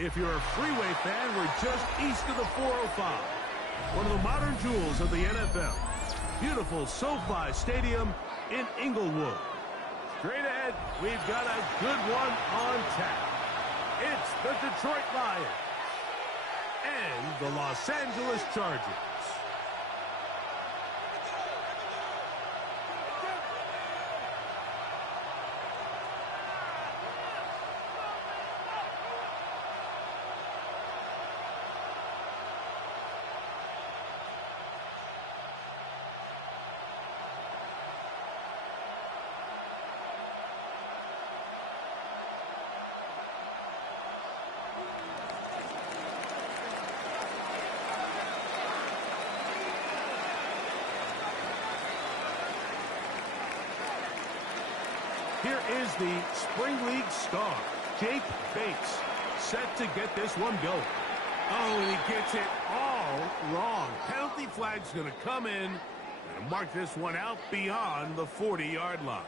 If you're a freeway fan, we're just east of the 405. One of the modern jewels of the NFL. Beautiful SoFi Stadium in Inglewood. Straight ahead, we've got a good one on tap. It's the Detroit Lions and the Los Angeles Chargers. Here is the Spring League star, Jake Bates, set to get this one going. Oh, and he gets it all wrong. Penalty flag's going to come in and mark this one out beyond the 40-yard line.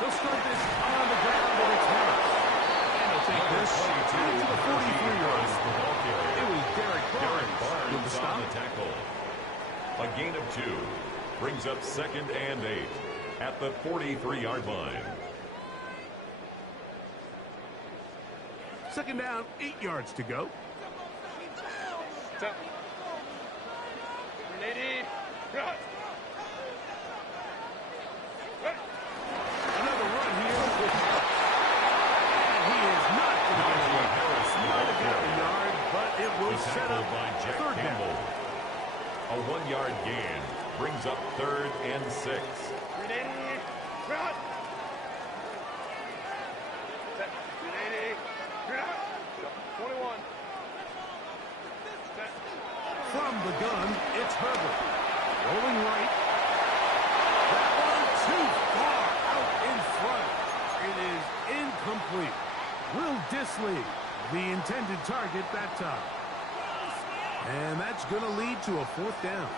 They'll start this on the ground, but it's Harris. And they'll take this to the 43-yard line. It was Derek Barnes with the stop. On the tackle. A gain of 2 brings up 2nd and 8 at the 43-yard line. 2nd down, 8 yards to go. Another run here with Harris. And he is not going to get away. Harris might have got a yard, but it will set up by Jack 3rd Campbell. down. A 1-yard gain brings up 3rd and 6. From the gun, it's Herbert. Rolling right. That one too far out in front. It is incomplete. Will Disley, the intended target that time. And that's going to lead to a 4th down.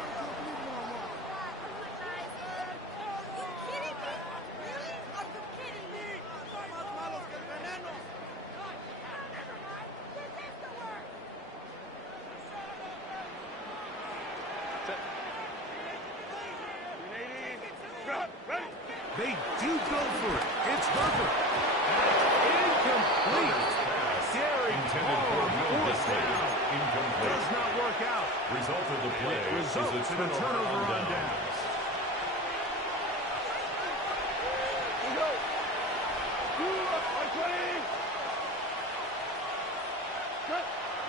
They do go for it. It's Herbert. Incomplete. Gary Incomplete. does not work out. Result of the play Results in a turnover on downs.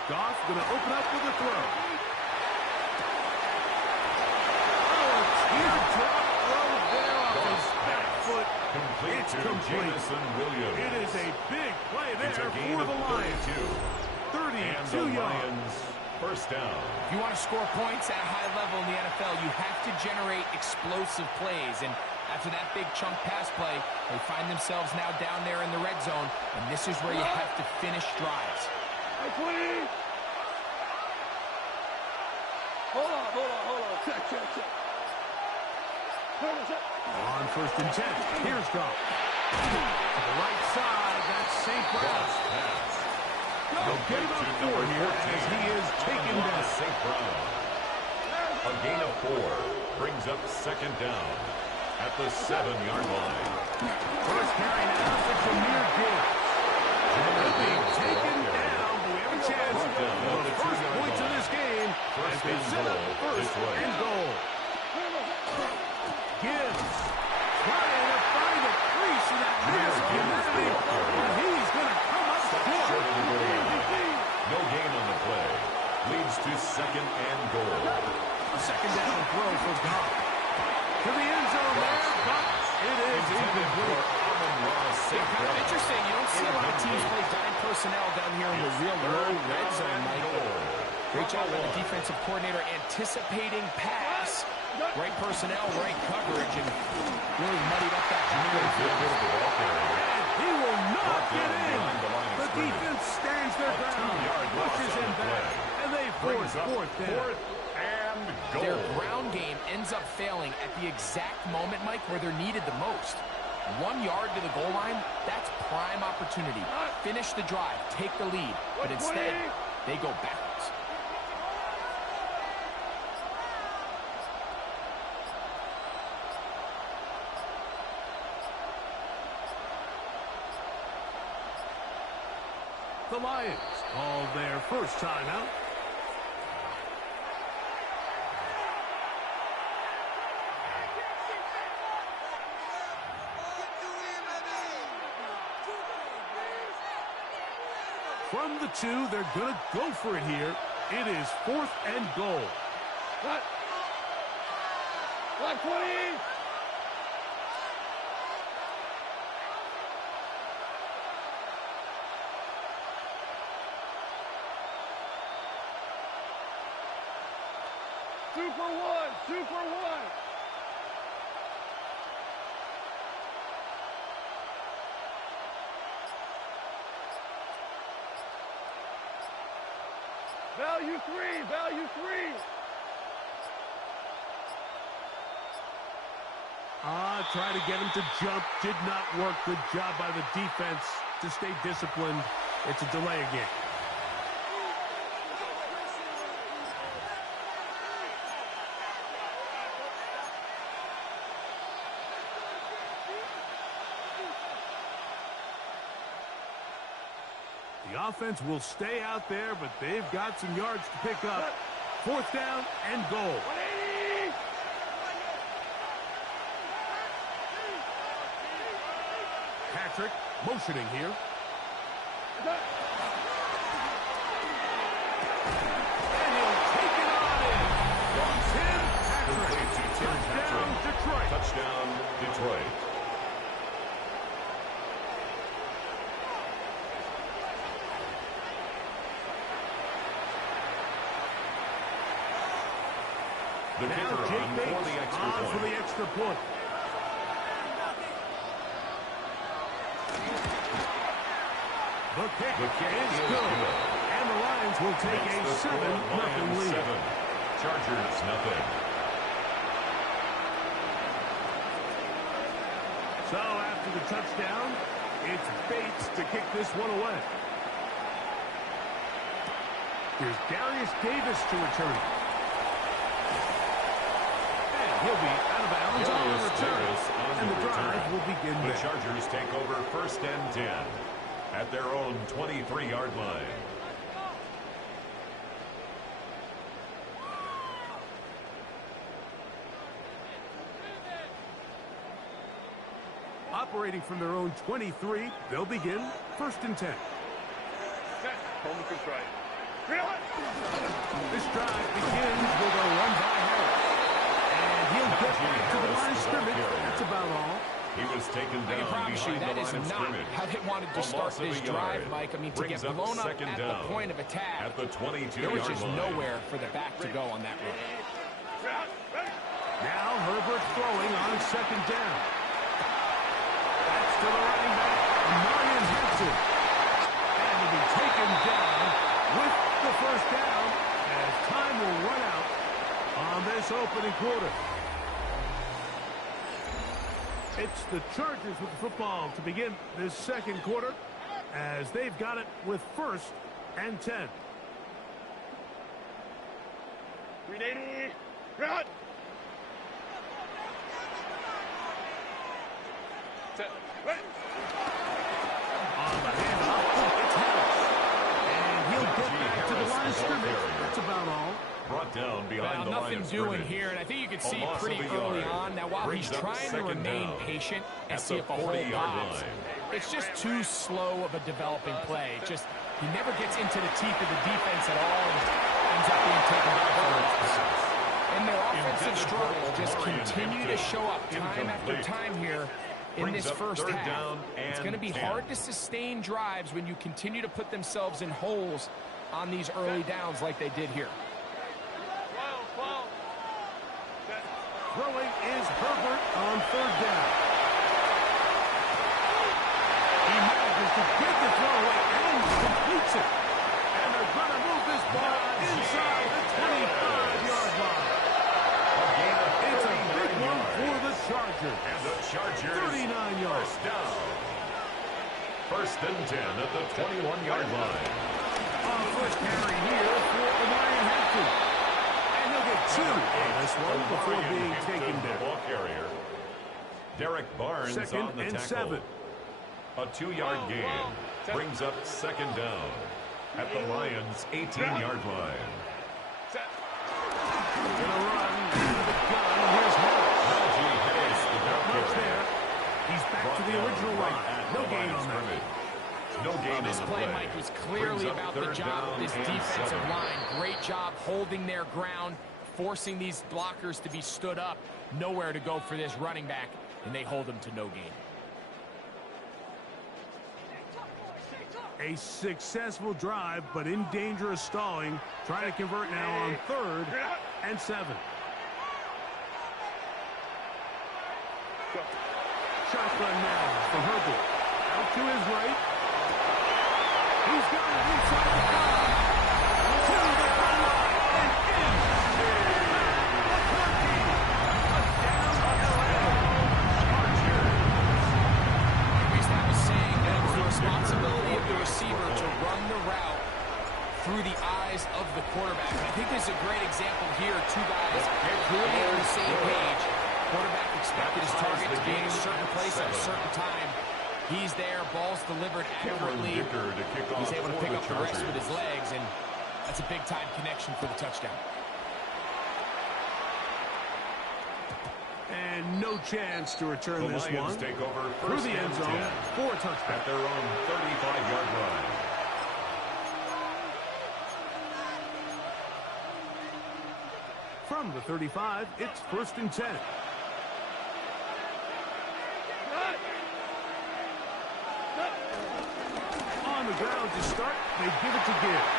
Goff going to open up with a throw. Oh, a teardrop throw there off his back foot. Complete It's to complete. Jameson Williams. It is a big play It's there a gain for of the Lions. 32. And 32 the yards. Lions first down. If you want to score points at a high level in the NFL, you have to generate explosive plays. And after that big chunk pass play, they find themselves now down there in the red zone. And this is where you have to finish drives. Hold on. Check. On 1st and 10. Here's Goff. To the right side, that's St. Brown. They'll get him up 4 here as he is taken down. St. Brown. A gain of 4 brings up 2nd down at the 7-yard line. First carry now for Jameer Gibbs. Being taken down, but we have a chance for the first points of this game as they set up 1st and goal. Gibbs trying to find a crease in that mask humidity, but he's going to come up short. No gain on the play. Leads to 2nd and goal. 2nd down throw for Goff. To the end zone there, but it is incomplete. Kind of interesting. You don't see a lot of teams play dime personnel down here in the real low red zone, Michael. Great job by the defensive coordinator anticipating pass. Right personnel, right coverage, and really muddied up that Jameer Gibbs, the ball carrier. He will not Brought get down in. behind the line of The scrimmage. defense stands their A ground, 2-yard loss pushes on him the back, play. and they force Brings up fourth down. 4th and goal. Their ground game ends up failing at the exact moment, Mike, where they're needed the most. 1 yard to the goal line, that's prime opportunity. Finish the drive, take the lead, but instead, they go backwards. The Lions call their first timeout. From the 2, they're going to go for it here. It is 4th and goal. Cut. Black 20. Two for one. 2 for 1. Value 3. Value 3. Try to get him to jump. Did not work. Good job by the defense to stay disciplined. It's a delay again. The offense will stay out there, but they've got some yards to pick up. 4th down and goal. 180. Patrick motioning here. Cut. And he'll take it on in. Tim Complete Patrick. to Tim Touchdown, Patrick. Detroit. Touchdown, Detroit. The Now kicker Jake on Bates for the extra on point. for the extra point. The kick is good. And the Lions will take Makes a the score 7-0 Lions lead. 7. Chargers nothing. So after the touchdown, it's Bates to kick this one away. Here's Darius Davis to return it. And he'll be out of bounds on the Darius return. Davis on And the the drive return. will begin The there. Chargers take over 1st and 10 at their own 23-yard line. Operating from their own 23, they'll begin 1st and 10. Home control. This drive begins with a run by Harris. And he'll get back to the line of scrimmage. That's about all. He was taken I can down promise you behind that the is line of not scrimmage. how they wanted to A start loss of this a yard. drive, Mike. I mean, to get Brings up blown up 2nd at down the point of attack, at the 22-yard there was just line. nowhere for the back to go on that run. Now Herbert throwing on 2nd down. That's to the running back, Marion Henson. And to be taken down with the 1st down as time will run out on this opening quarter. It's the Chargers with the football to begin this 2nd quarter as they've got it with 1st and 10. 380. Run. Set. Right. On the handoff, it's Harris. And he'll get back to the line of scrimmage. That's about all. Brought down behind Well, the line nothing of doing scrimmage. here, and I think you can A see loss pretty of a early yard. on. Now, while Brings he's up trying to 2nd remain down patient and at see the if a hole 40-yard pops, line. it's just too slow of a developing play. Just he never gets into the teeth of the defense at all and ends up being taken down for its pass. And their offensive Intended struggles for just Marion continue to Hampton. show up time after Incomplete. time here in Brings this up first 3rd half. down It's and going to be 10. hard to sustain drives when you continue to put themselves in holes on these early downs like they did here. 12. Throwing is Herbert on 3rd down. He manages to get the throw away and completes it. And they're going to move this ball inside the 25-yard line. It's a big one for the Chargers. And the Chargers 39 yards. First down. First and 10 at the 21-yard line. First carry here for Omarion Hampton. And he'll get 2 on this one before being taken down. Ball carrier. Derek Barnes Second on the and tackle. 7. A 2-yard gain brings up second down at the Lions' 18-yard line. Gonna run into the gun. Here's Harris. Najee Harris, the ball Much carrier. there. He's back to the original line. No gain on that. No gain This on the play, Mike, was clearly about the job of this defensive line. Great job holding their ground, forcing these blockers to be stood up. Nowhere to go for this running back, and they hold him to no gain. A successful drive, but in danger of stalling. Trying to convert now on 3rd and 7. Shotgun now from Herbert. Out to his right. He's got it inside the 5. To the goal line and in. McCarthy. I was saying that it was the responsibility of the receiver to run the route through the eyes of the quarterback. And I think this is a great example here. 2 guys clearly on the same page. Quarterback expected his target to be in a certain place at a certain time. He's there, ball's delivered accurately. He's able to pick up the rest with his legs, and that's a big-time connection for the touchdown. And no chance to return this Lions one. take over Through the end zone for a touchdown. at their own 35-yard line. From the 35, it's 1st and 10. On the ground to start, they give it to Gibbs.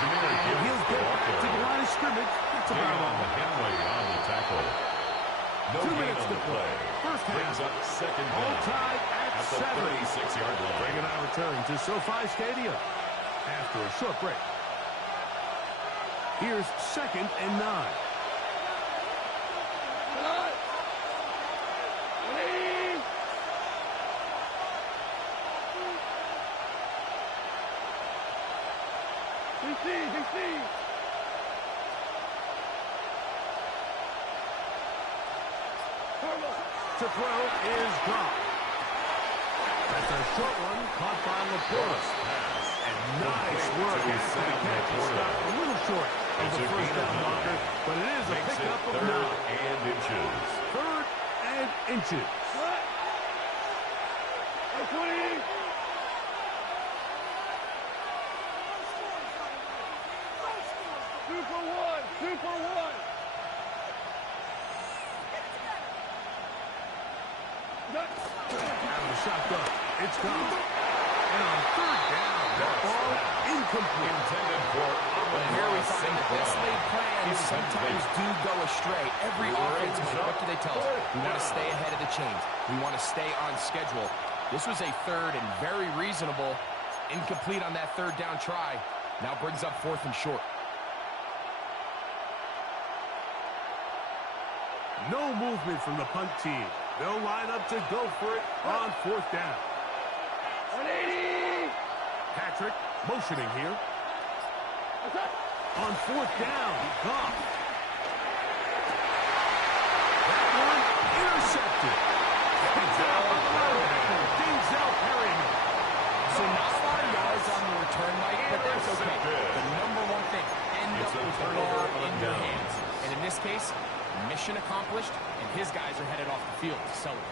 And he'll get to the line of scrimmage. That's about all. Henley on the tackle. No 2 gain minutes on to the play. play. First Brings half. up second All down tied at at the 7. 36-yard line. Greg and I return to SoFi Stadium after a short break. Here's 2nd and 9. To throw is dropped. That's a short one caught by Laporte. And nice work after the catch. It stopped a little short of the first down marker, but it is a pickup of 9. 3rd and inches. 3rd and inches. Two for one. Out of the shotgun. It's gone. And on 3rd down, that ball incomplete. Intended for Here we find the best laid plans sometimes do go astray. Every offense, what do they tell us? We want to stay ahead of the chains. We want to stay on schedule. This was a 3rd and very reasonable. Incomplete on that 3rd down try. Now brings up 4th and short. No movement from the punt team. They'll line up to go for it on 4th down. 180. Patrick motioning here. On 4th down, Goff. That one intercepted. Denzel Perryman. So not a lot of yards on the return, Mike, but that's okay. The number one thing, end up with the ball in your hands. And in this case, mission accomplished, and his guys are headed off the field to celebrate.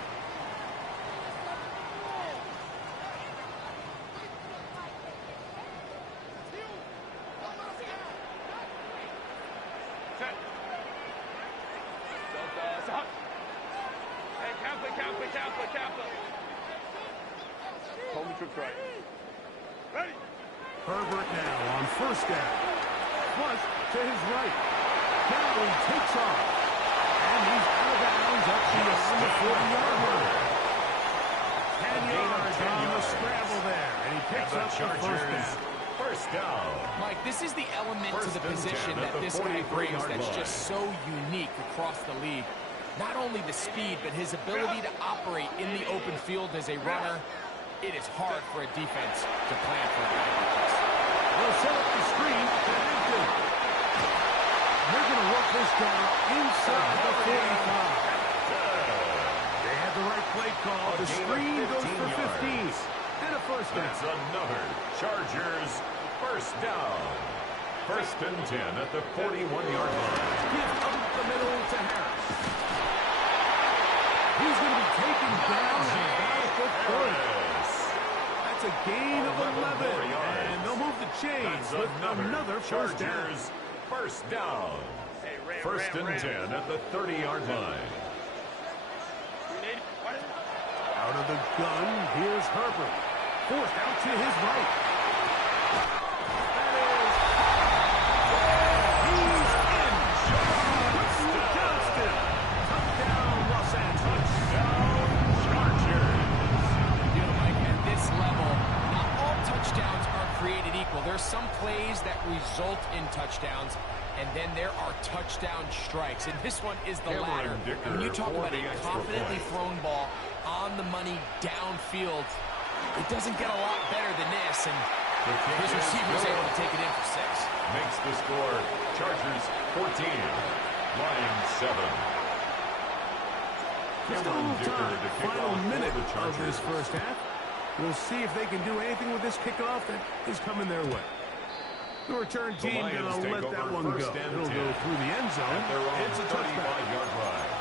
Ready. Herbert now on 1st down. Flush to his right. Now he takes off. And he's out of bounds up beyond the 40-yard line. And yards on the scramble there, and he picks up the first down. First down. Mike, this is the element to the position that this guy brings that's just so unique across the league. Not only the speed, but his ability to operate in the open field as a runner. It is hard for a defense to plan for a guy like this. They'll set up the screen, and they do. They're going to work this down inside the 45. They had the right play call. The screen goes for 15. And a first down. That's another Chargers first down. First and 10 at the 41-yard line. Give up the middle to Harris. He's going to be taken down at about the 30. That's a gain of 11. And they'll move the chains with another first down. First down. First and 10 at the 30-yard line. Out of the gun, here's Herbert. Forced out to his right. That is... He's in. Johnston. Touchdown, Los Angeles. Touchdown, Chargers. You know, Mike, at this level, not all touchdowns are created equal. There's some plays that result in touchdowns, and then there are touchdown strikes. And this one is the latter. When you talk about a confidently thrown ball on the money downfield, it doesn't get a lot better than this, and his receiver's able to take it in for 6. Makes the score Chargers 14, Lions 7. Just a little time. Final minute of this first half. We'll see if they can do anything with this kickoff that is coming their way. The return team going to let that one go. It'll go through the end zone. It's a touchdown. 35-yard line.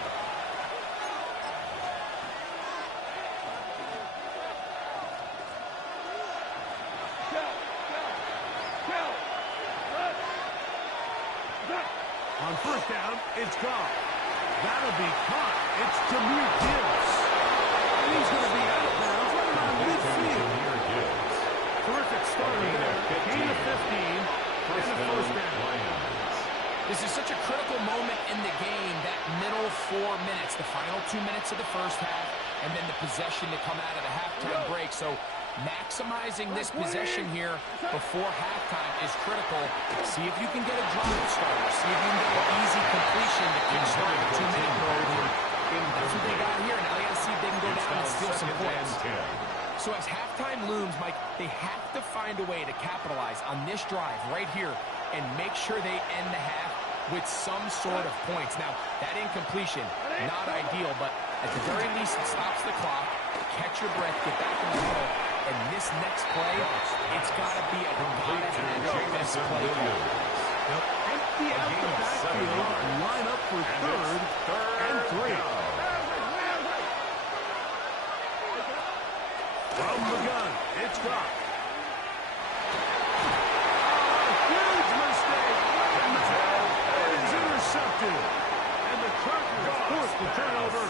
On first down, it's gone. That'll be caught. It's Jahmyr Gibbs. And he's going to be out of bounds right around midfield. Terrific start there. Gain of 15. And a first down. This is such a critical moment in the game, that middle 4 minutes, the final 2 minutes of the first half, and then the possession to come out of the halftime break. So maximizing this possession here before halftime is critical. See if you can get a drive starter. See if you can get an easy completion to kickstart the 2-minute mode. That's what they got here. Now they got to see if they can go down and steal some points. So as halftime looms, Mike, they have to find a way to capitalize on this drive right here and make sure they end the half with some sort of points. Now, that incompletion, not ideal, but at the very least, it stops the clock. Catch your breath, get back in the middle, and this next play, it's got to be a this play. Empty out the backfield, line up for third and 3. From the gun, it's dropped. Huge mistake. And the ball is intercepted. And the Chargers force the turnover.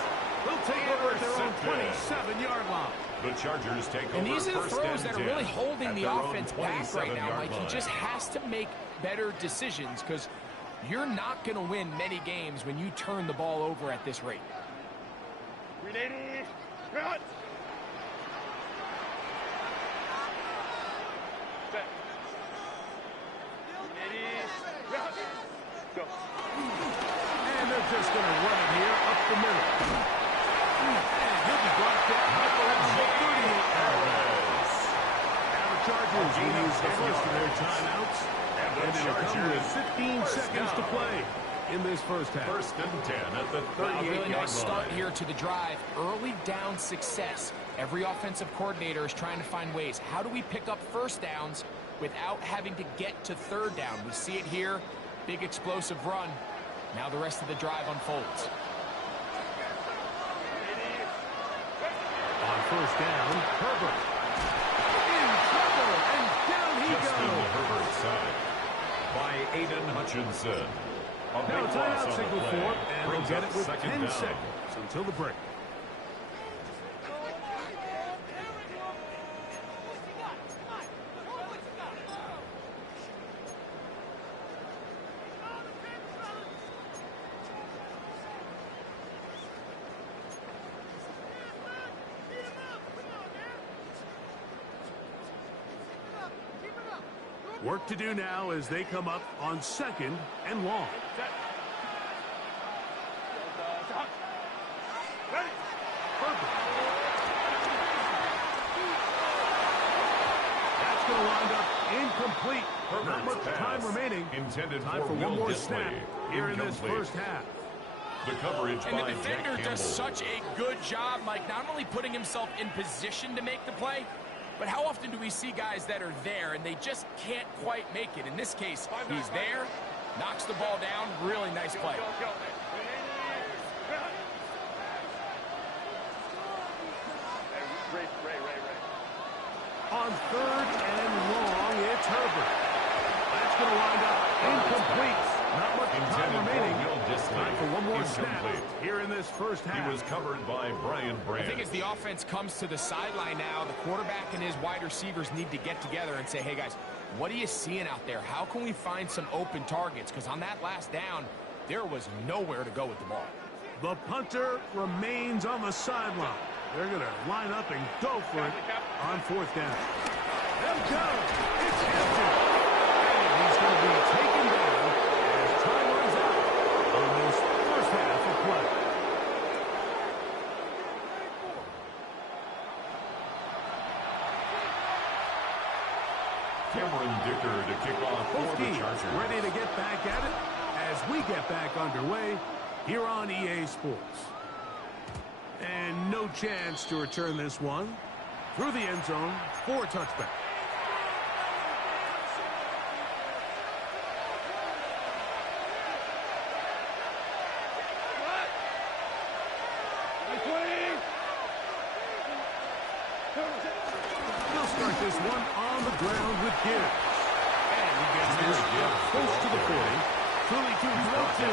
They'll take over at their own 27-yard line. The Chargers take over. And these are the first throws and that are really holding the offense back right now, 27-yard Mike. He line. just has to make better decisions because you're not going to win many games when you turn the ball over at this rate. 380. Cut. Set. 380. Cut. Go. And they're just going to run it here up the middle. And he'll be brought down right around the 38 yards. Now the Chargers will use the first of their timeouts. And it'll come with 15 seconds to play in this first half. First and 10 at the A really 38-yard nice start line. here to the drive. Early down success. Every offensive coordinator is trying to find ways. How do we pick up first downs without having to get to third down? We see it here. Big explosive run. Now the rest of the drive unfolds. On first down, Herbert. In trouble, and down he Just in the goes. Herbert side by Aiden Hutchinson. A Now big a loss timeout on the signal play. for, and Brings they'll get up it with second 10 down. seconds until the break. Work to do now as they come up on 2nd and long. Set. Stop. Ready. Perfect. That's going to wind up incomplete. Not much time remaining. Intended Time for one more snap here in this first half. The coverage And by the defender Jack does Campbell. such a good job, Mike, not only putting himself in position to make the play, but how often do we see guys that are there and they just can't quite make it? In this case, he's there, knocks the ball down, really nice play. Go. Ray. On 3rd and long, it's Herbert. That's going to wind up incomplete. Not much time Intended for remaining. Will Dissly. Time for one more snap Incomplete. here in this first half. He was covered by Brian I Brandt. think as the offense comes to the sideline now, the quarterback and his wide receivers need to get together and say, hey, guys, what are you seeing out there? How can we find some open targets? Because on that last down, there was nowhere to go with the ball. The punter remains on the sideline. They're going to line up and go for it on 4th down. They'll go. It's empty. And he's going to be taken down as time runs out on this first half of play. Cameron Dicker to kick off Both for the teams Chargers. ready to get back at it as we get back underway here on EA Sports. And no chance to return this one through the end zone for a touchback. They'll start this one on the ground with Gibbs. And he gets this close to the 40. Truly to throw to.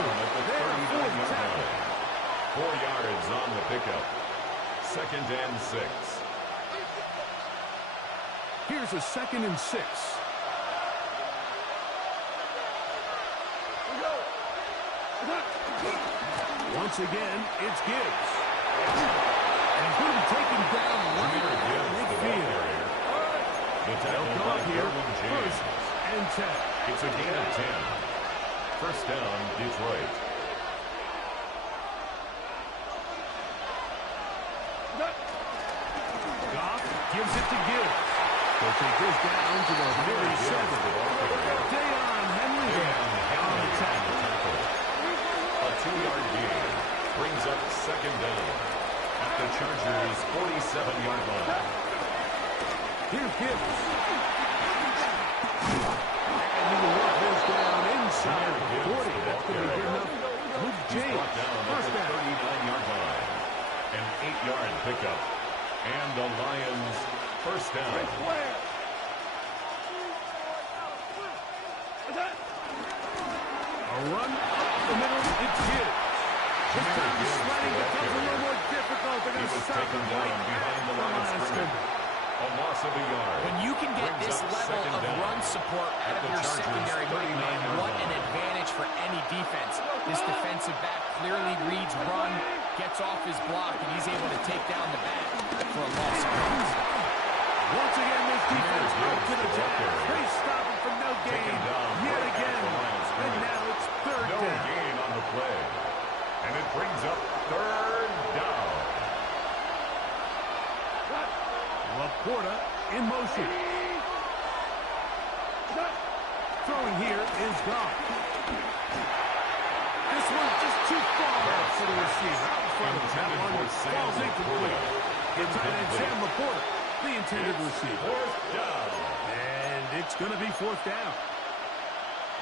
There for the tackle. 4 yards on the pickup. 2nd and 6. Here's a 2nd and 6. Once again, it's Gibbs. And he's going to be taken down right Jahmyr at Gibbs, the ball midfield. carrier. The They'll tackle come by up here, Derwin James. 1st and 10. It's a gain of 10. 1st down, Detroit. Goff gives it to Gibbs. They'll take this down to the 37. Dayon Henley there on the tackle. A 2-yard gain brings up 2nd down at the Chargers' 47-yard line. Here's Gibbs. And he will work this down inside the 40. That's going to be good enough. Luke He's James, brought down at first the down. 39-yard line. An 8-yard pickup. And the Lions' 1st down. A run up the middle. It's Gibbs. This time the sliding becomes a little more difficult. They're He going to was stop taken him down right behind at the line of line scrimmage. A loss of a yard. When you can get Brings this up level 2nd of down run support out at of the your Chargers' secondary, man, 39-yard what an line. advantage for any defense. This defensive back clearly reads run, gets off his block, and he's able to take down the back for a loss of yards. Once again, this defense Jahmyr up to the Gibbs, task. the They stop him for no gain. Taken down Yet right at again. the line of And scrimmage. now it's 3rd No down. gain on the play. And it brings up 3rd down. Laporta in motion. Throwing here is Goff. This one's just too far for the receiver. Out in front of him. That one falls incomplete. The tight end, Sam Laporta, the intended receiver. 4th down. And it's going to be 4th down.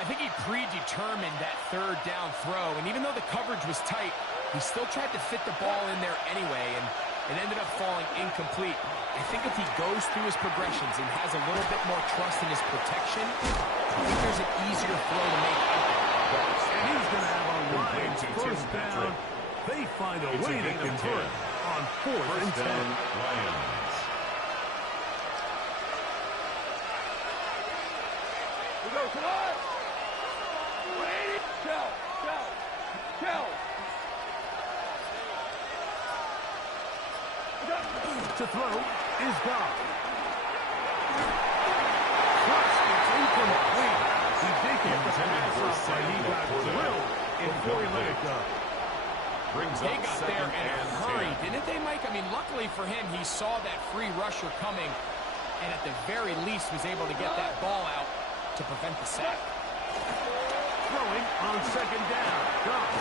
I think he predetermined that 3rd down throw, and even though the coverage was tight, he still tried to fit the ball in there anyway, and it ended up falling incomplete. I think if he goes through his progressions and has a little bit more trust in his protection, I think there's an easier throw to make out there. And he's going to have a Lions to 1st Tim down. Patrick. They find a It's a way to gain of convert 10. on 4th and 1st 10. down, Lions. Come on! To throw is Goff. Crushed, it's incomplete. drilled before he let it go. Brings They up got second there in a and hurry, 10. didn't they, Mike? I mean, luckily for him, he saw that free rusher coming, and at the very least was able to get that ball out to prevent the sack. Throwing on second down. Goff.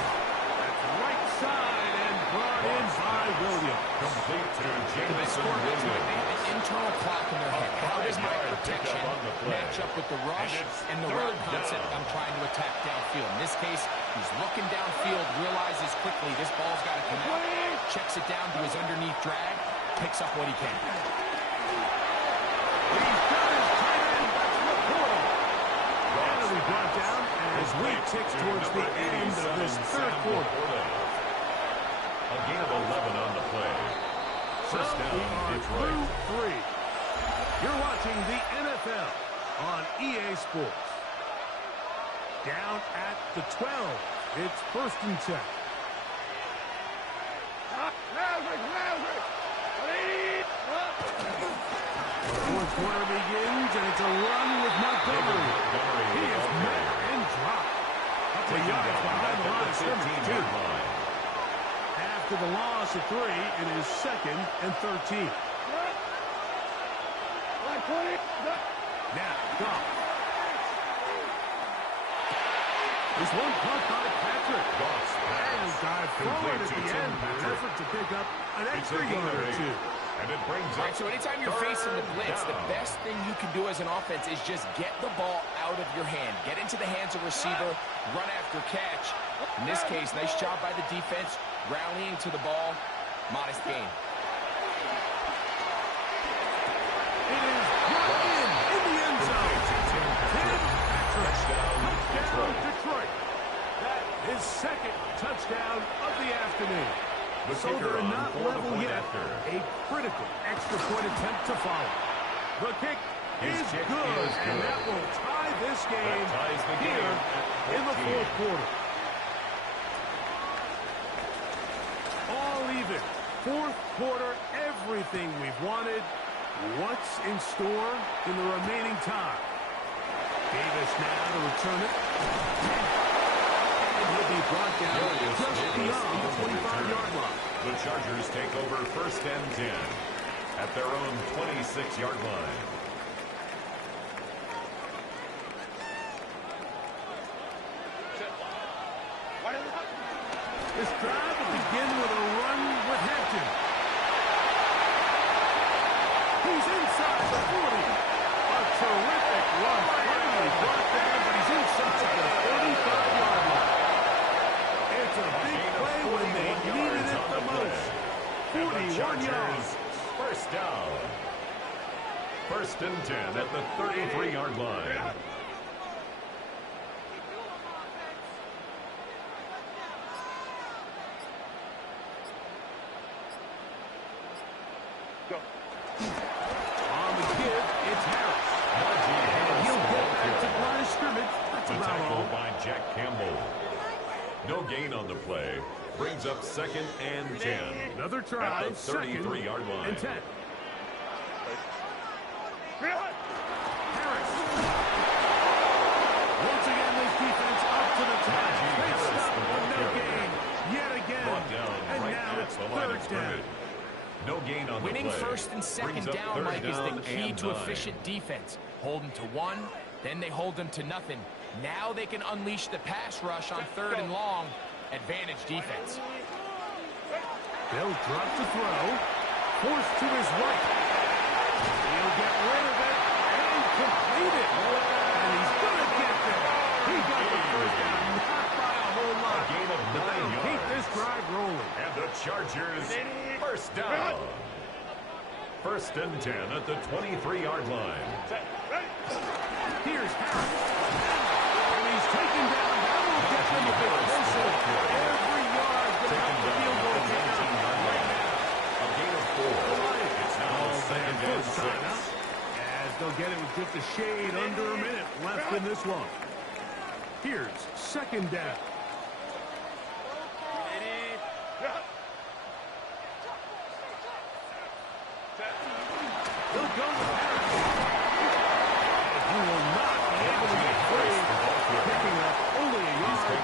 That's right side and brought in by Williams. Complete to This Jameson quarterback's Williams. they have an internal clock in their head. How does my 5-yard protection pickup on the play. match up with the rush And it's and the third route concept down. I'm trying to attack downfield? In this case, he's looking downfield, realizes quickly this ball's got to come out, checks it down to his underneath drag, picks up what he can. He's got his tight end. That's McCoy. And we brought down as we tick towards the end of this third quarter. A gain of 11 on the play. First So down, we are Detroit. through 3. You're watching the NFL on EA Sports. Down at the 12. It's first and 10. The fourth quarter begins, and it's a run with Montgomery. He is met and dropped. That's a yard behind the line of scrimmage, too. After the loss of 3, it is second and 13. Now, Goff. This one caught by Patrick. Goff's And pass. dive forward at the Complete to end. Tim An Patrick. effort to pick up an It's extra a gain yard of or 8. 2. And it brings All up right, so anytime you're facing the blitz, the best thing you can do as an offense is just get the ball out of your hand. Get into the hands of receiver, run after catch. In this case, nice job by the defense, rallying to the ball. Modest gain. It is brought in the end zone. Tim Patrick. Touchdown, Detroit. That is second touchdown of the afternoon. The So kicker they're on not for the level point yet. after. A critical extra point attempt to follow. The kick His is kick good, is and good. that will tie this game That ties the here game at in the 14. fourth quarter. All even. Fourth quarter, everything we've wanted. What's in store in the remaining time? Davis now to return it. And he'll be brought down just beyond the 25-yard line. The Chargers take over first and 10 at their own 26-yard line. This drive will begin with a run with Hampton. He's inside the 40. A terrific run. Finally brought down, but he's inside the 35-yard line. It's a big play when they needed it the most. 41 yards. First down. First and 10 at the 33-yard line. On the give, it's Harris. And he'll get back to the line of scrimmage. That's The about tackle all. by Jack Campbell. No gain on the play. Brings up second and 10. Another try. At the 33-yard line. And 10. Harris. Once again, this defense up to the task. They Harris, stop the for ball no carrier. gain. Yet again. Brought down And right now at it's the line of third down. scrimmage. No gain on Winning the play. first and second Brings up down, third Mike, is the down key and to 9. efficient defense. Hold them to 1, then they hold them to nothing. Now they can unleash the pass rush on third and long. Advantage defense. They'll drop to throw. Forced to his right. He'll get rid of it and complete it. And he's going to get there. He got the first down, not by a whole lot. A gain of 9 They'll keep yards. this drive rolling. And the Chargers, first down. First and 10 at the 23-yard line. Here's Harris. And he's taken down. That will get them a bit closer. Every yard going to Taken help the down field goal at the kicker 19-yard right line. now. A gain of 4. It's now second and First 6. timeout. As they'll get it with just a shade under a minute left in this one. Here's second down. He'll go with Harris. And he will not be able to get free. Picking up only a yard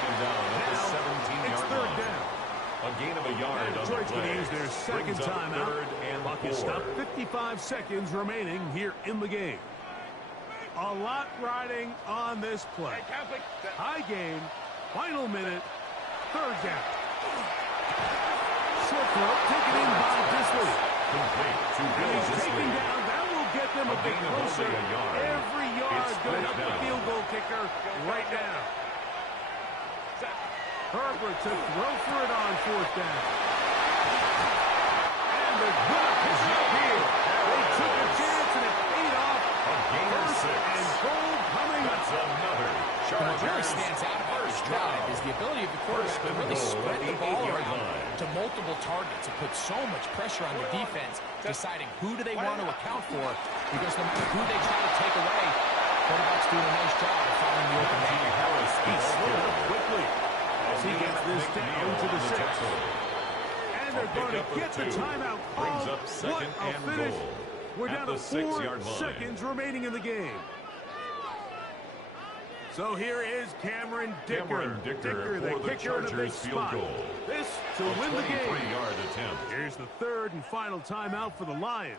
looking to use their second timeout. Clock is stopped, 55 seconds remaining here in the game. A lot riding on this play. High game, final minute, third down. Short throw, taken in by Disley. And he's taken down. That will get them a bit closer. Every yard going up the field goal kicker right now. Herbert to throw for it on fourth down. And they're going to pick it up here. They took a chance and it paid off. First and goal coming. That's another Chargers. What really stands out about this drive is the ability of the quarterback to really spread the ball around to multiple targets and put so much pressure on the defense, deciding who do they want to account for, because no matter who they try to take away, quarterback's doing a nice job of finding the open man. He's slowed up quickly as he gets this down to the 6. And they're going to get the timeout called. What a finish. We're down to 4 seconds remaining in the game. So here is Cameron Dicker. Dicker, the kicker in a big spot. This to win the game. Here's the third and final timeout for the Lions.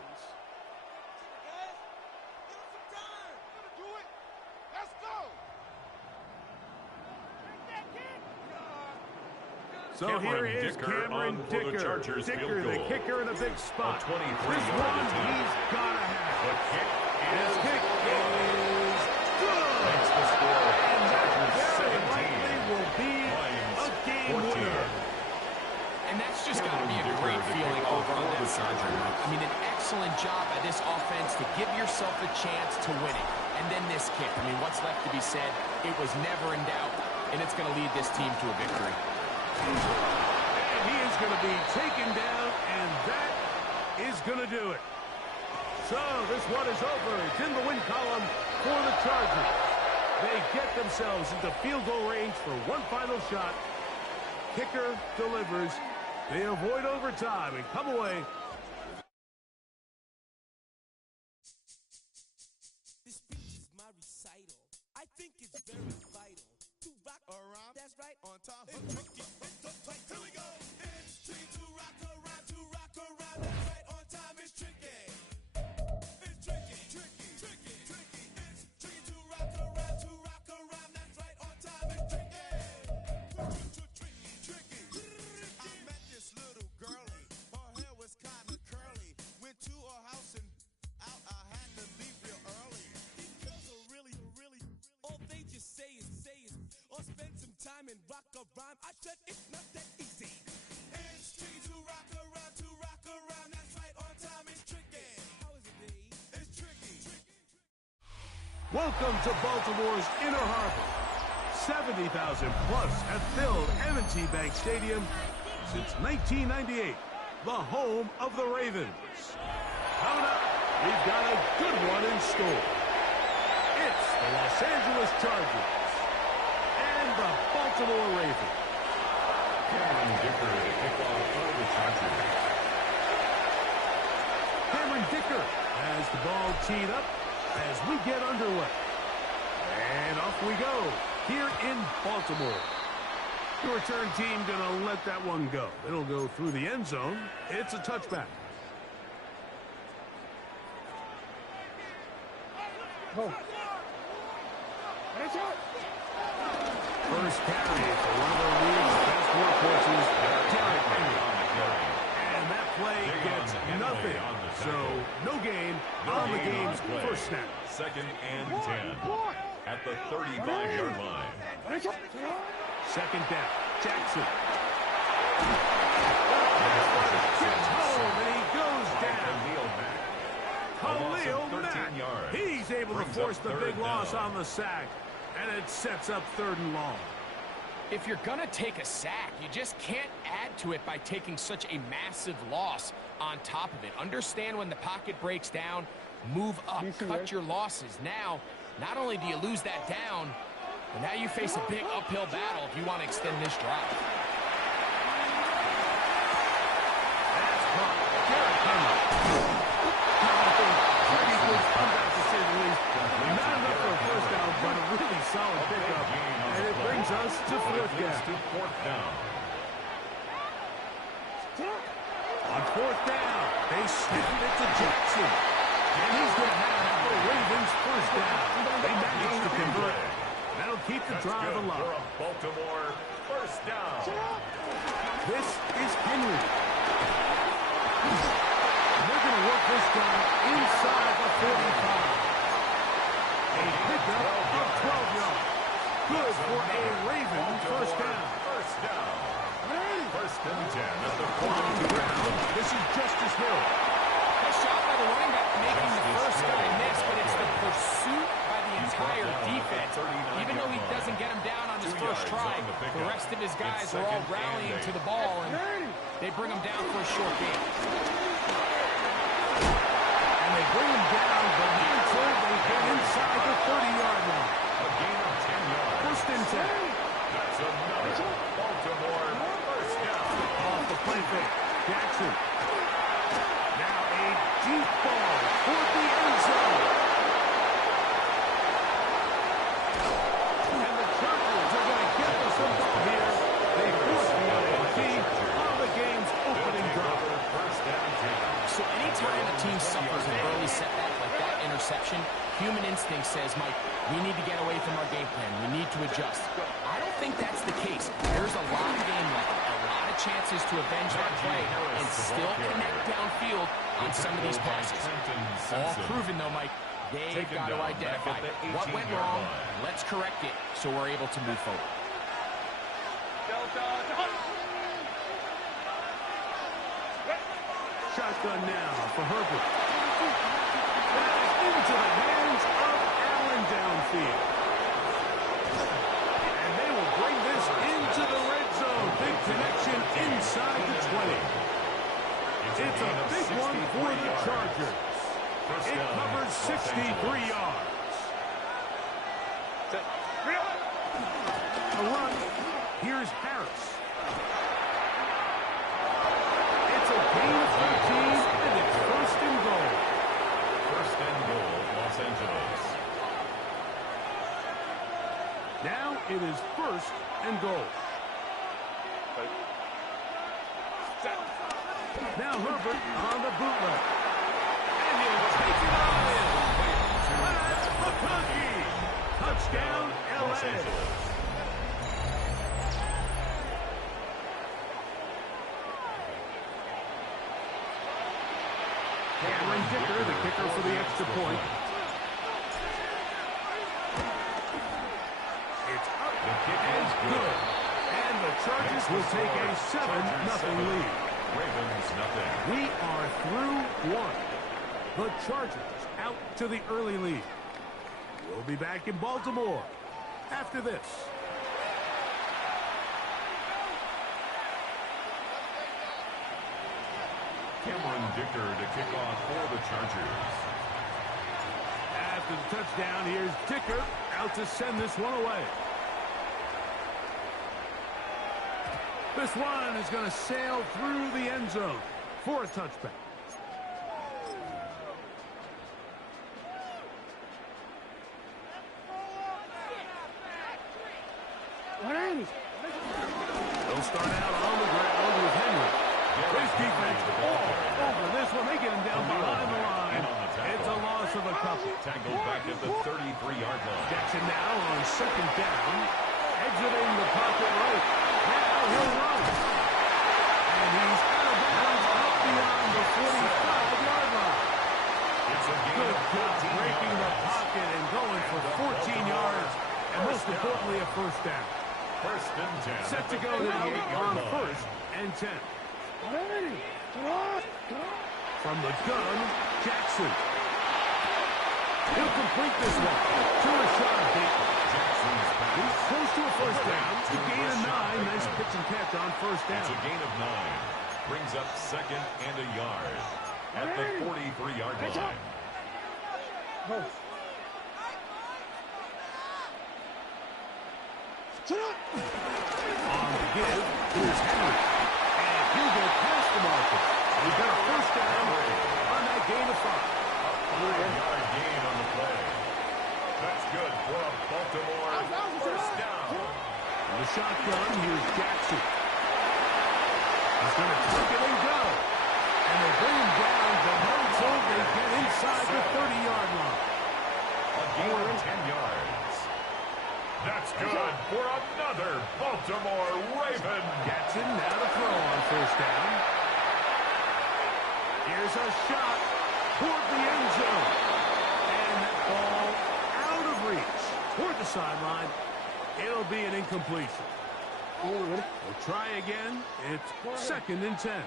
So here is Cameron Dicker. Dicker, the kicker in a big spot. This one he's got to have. His kick is good. Makes the score. And that very likely will be a game winner. And that's just got to be a great feeling over on that sideline. I mean, an excellent job by this offense to give yourself a chance to win it. And then this kick. I mean, what's left to be said? It was never in doubt, and it's going to lead this team to a victory. And he is going to be taken down, and that is going to do it. So this one is over. It's in the win column for the Chargers. They get themselves into field goal range for one final shot. Kicker delivers. They avoid overtime and come away. This speech is my recital. I think it's very vital to rock around. That's right, on time. Here we go. It's tricky to rock around, to rock around. That's right, on time. It's tricky. It's tricky, tricky, tricky, tricky. It's tricky to rock around, to rock around. That's right, on time. It's tricky. Tricky, tricky. I met this little girlie. Her hair was kind of curly. Went to her house and out. I had to leave real early. These girls are really, all they just say is, or spend some time and rock a rhyme. I said it's not that easy. It's tricky to rock around, that's right, on time, it's tricky. How is it, D? It's tricky. Welcome to Baltimore's Inner Harbor. 70,000 plus have filled M&T Bank Stadium since 1998, the home of the Ravens. Coming up, we've got a good one in store. It's the Los Angeles Chargers and the Baltimore Ravens. Cameron Dicker to kick off for the Chargers. Cameron Dicker has the ball teed up as we get underway. And off we go here in Baltimore. The return team going to let that one go. It'll go through the end zone. It's a touchback. First carry for one of the league's best workhorses, Derrick Henry. And that play gets nothing. So no gain on the game's first snap. Second and 10 at the 35-yard line. Second down. Jackson. Gets home and he goes down. Khalil Mack. He's able to force the big loss on the sack. And it sets up third and long. If you're going to take a sack, you just can't add to it by taking such a massive loss on top of it. Understand when the pocket breaks down, move up, cut your losses. Now, not only do you lose that down, but now you face a big uphill battle if you want to extend this drive. That's caught. Derrick Henry. Pretty good comeback to say the least. Not enough for a first down, but a really solid pickup. And it brings us to fourth down. On fourth down, they snap it to Jackson. And he's going to have the Ravens first down. They managed to convert. That'll keep the drive alive. For a Baltimore first down. This is Henry. They're going to work this guy inside the 45. A pickup of 12 yards. Good for a Raven first down. First down. First and 10 at the On the ground, this is Justice Hill. Nice job by the running back making the first guy miss, but it's the pursuit by the entire defense. Even though he doesn't get him down on his first try, the rest of his guys are all rallying to the ball, and they bring him down for a short gain. And they bring him down, but not until they get inside the 30-yard line. A gain of 10 yards. First and 10. That's another Baltimore first down. Off the play fake. Jackson. Now a deep ball toward the end zone. And the Chargers are going to get the football here. They force the INT on the game's opening drive. First down 10. So anytime a team suffers an early setback like that interception, human instinct says, Mike, we need to get away from our game plan. We need to adjust. I don't think that's the case. There's a lot of game left, a lot of chances to avenge that play and still connect downfield on some of these passes. All proven, though, Mike. They've got to identify what went wrong. Let's correct it so we're able to move forward. Shotgun now for Herbert. That is into the hands of Allen downfield. And they will bring this into the red zone. Big connection inside the 20. It's a big one for the Chargers. It covers 63 yards. A run. Here's Harris. It's a gain of 13, and it's first and goal. First and goal, Los Angeles. Now it is first and goal. Now Herbert on the bootleg. And he'll take it on in. That's McConkey. Touchdown, L.A. Cameron Dicker, the kicker for the extra point. It's up. The kick is Good. And the Chargers will take a 7-0 lead. Ravens nothing. We are through one. The Chargers out to the early lead. We'll be back in Baltimore after this. Cameron Dicker to kick off for the Chargers. After the touchdown, here's Dicker out to send this one away. This one is going to sail through the end zone for a touchback. They'll start out on the ground with Henry. This defense all over this one. They get him down behind the line. It's a loss of a couple. Tackled back at the 33-yard line. Jackson now on second down. Exiting the pocket right. Now he'll run. And he's out of bounds out beyond the 45-yard line. It's a gain Good of job 14 breaking the yards. pocket and going for 14 yards. And most importantly, a first down. First and 10. Set to go now on first and 10. From the gun, Jackson. He'll complete this one to Rashad Bateman. Jackson's pass. He's close to a first down. It's a gain of 9. Nice pitch and catch on first down. It's a gain of 9. Brings up second and a yard at the 43-yard line. On the give, here's Henry. And he'll go past the marker. We've got a first down on that gain of 5. 3-yard gain on the play. That's good for a Baltimore first down. In the shotgun, here's Jackson. He's going to take it and go. inside the 30-yard line. A gain of 10 yards. That's good for another Baltimore Raven. Jackson now to throw on first down. Here's a shot toward the end zone. And that ball out of reach toward the sideline. It'll be an incompletion. We'll try again. It's 2nd and 10.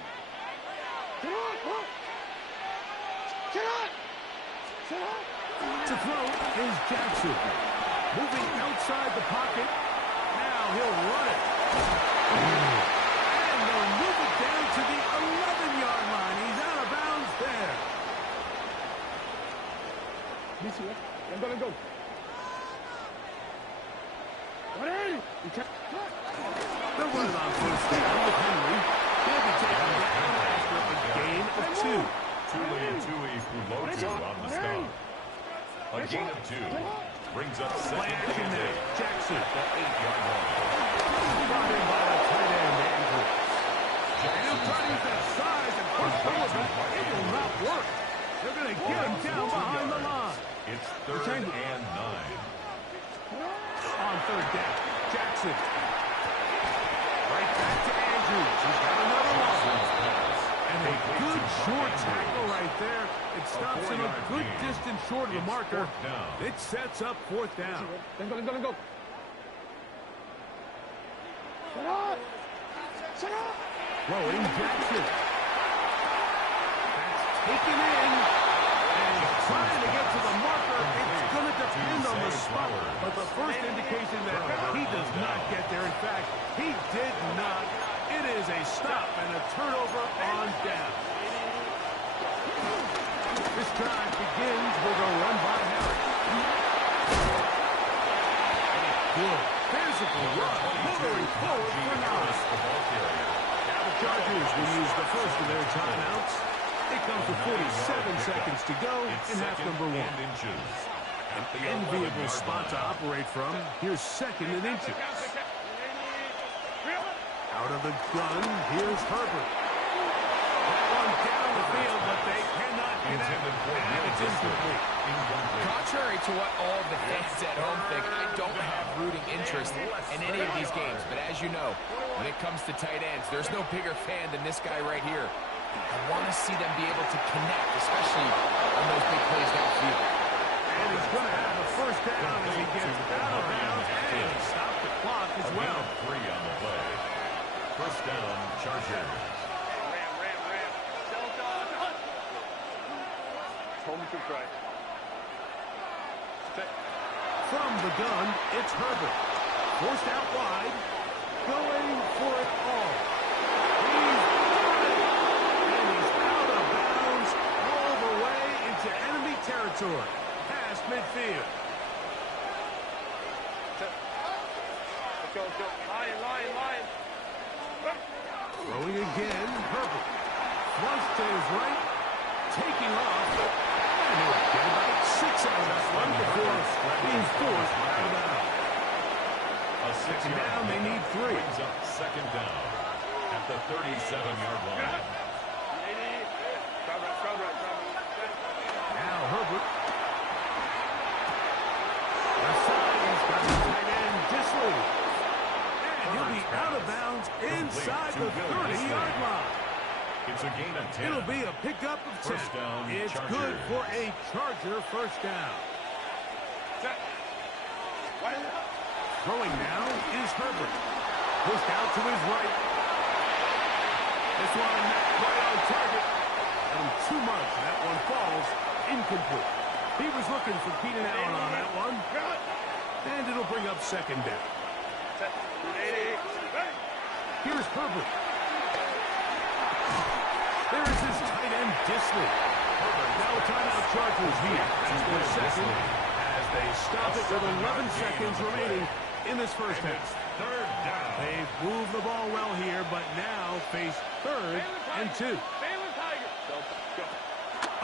To throw is Jackson. Moving outside the pocket. Now he'll run it. And they'll move it down to the 11-yard line. He's out of bounds there. Go. They're running on first down with Henry. He'll be taken down after a gain of 2. Tuli on the start. A gain of 2 brings up Play 2nd action and there. 8 Jackson. at the 8-yard line. Brought in by the tight end, Andrews. And he'll try to use that size and push forward, but it will not work. They're going to get him down behind the line. It's 3rd and 9. On 3rd down, Jackson. Right back to Andrews. He's got another one. And a good short tackle right there. It stops him a good distance short of the marker. It sets up 4th down. Go. Throwing Jackson. That's taken in. And he's trying to get to the marker. It's going to depend on the spot. But the first indication that he does not get there. In fact, he did not. It is a stop and a turnover on down. This drive begins with a run by Harris. Good physical run, motoring forward for 9. Now the Chargers will use the first of their timeouts. It comes with 47 seconds to go in half number 1. An enviable spot to operate from. Here's 2nd and inches. Out of the gun, here's Herbert. That one down the field, but they cannot connect. And it's incomplete. Contrary to what all the fans at home think, I don't have rooting interest in any of these games. But as you know, when it comes to tight ends, there's no bigger fan than this guy right here. I want to see them be able to connect, especially on those big plays downfield. And he's going to have a first down as he gets out of bounds and stop the clock as well. 3 on the play. First down, Chargers. From the gun, it's Herbert. Forced out wide. Going for it all. He's got it. And he's out of bounds all the way into enemy territory. Past midfield. Go. Lion. Throwing again, Herbert. Flush to his right. Taking off. And he'll get about 6 out of that one before being forced out of bounds. A 6-yard down, they need 3. Brings up 2nd down at the 37-yard line. Now Herbert. Left side, he's got the tight end, Disley. And he'll be out of bounds inside the 30-yard line. It's a gain of 10. It'll be a pickup of 10. First down, it's Chargers. good for a Charger first down. Throwing now is Herbert. Pushed out to his right. This one not quite on target. And too much. That one falls incomplete. He was looking for Keenan Allen on that one. And it'll bring up 2nd down. Here's Herbert. There is his tight end, Disley. Now a timeout Chargers here. That's their 2nd as they stop it with 11 seconds remaining in this first half. 3rd down. They've moved the ball well here, but now face 3rd and 2.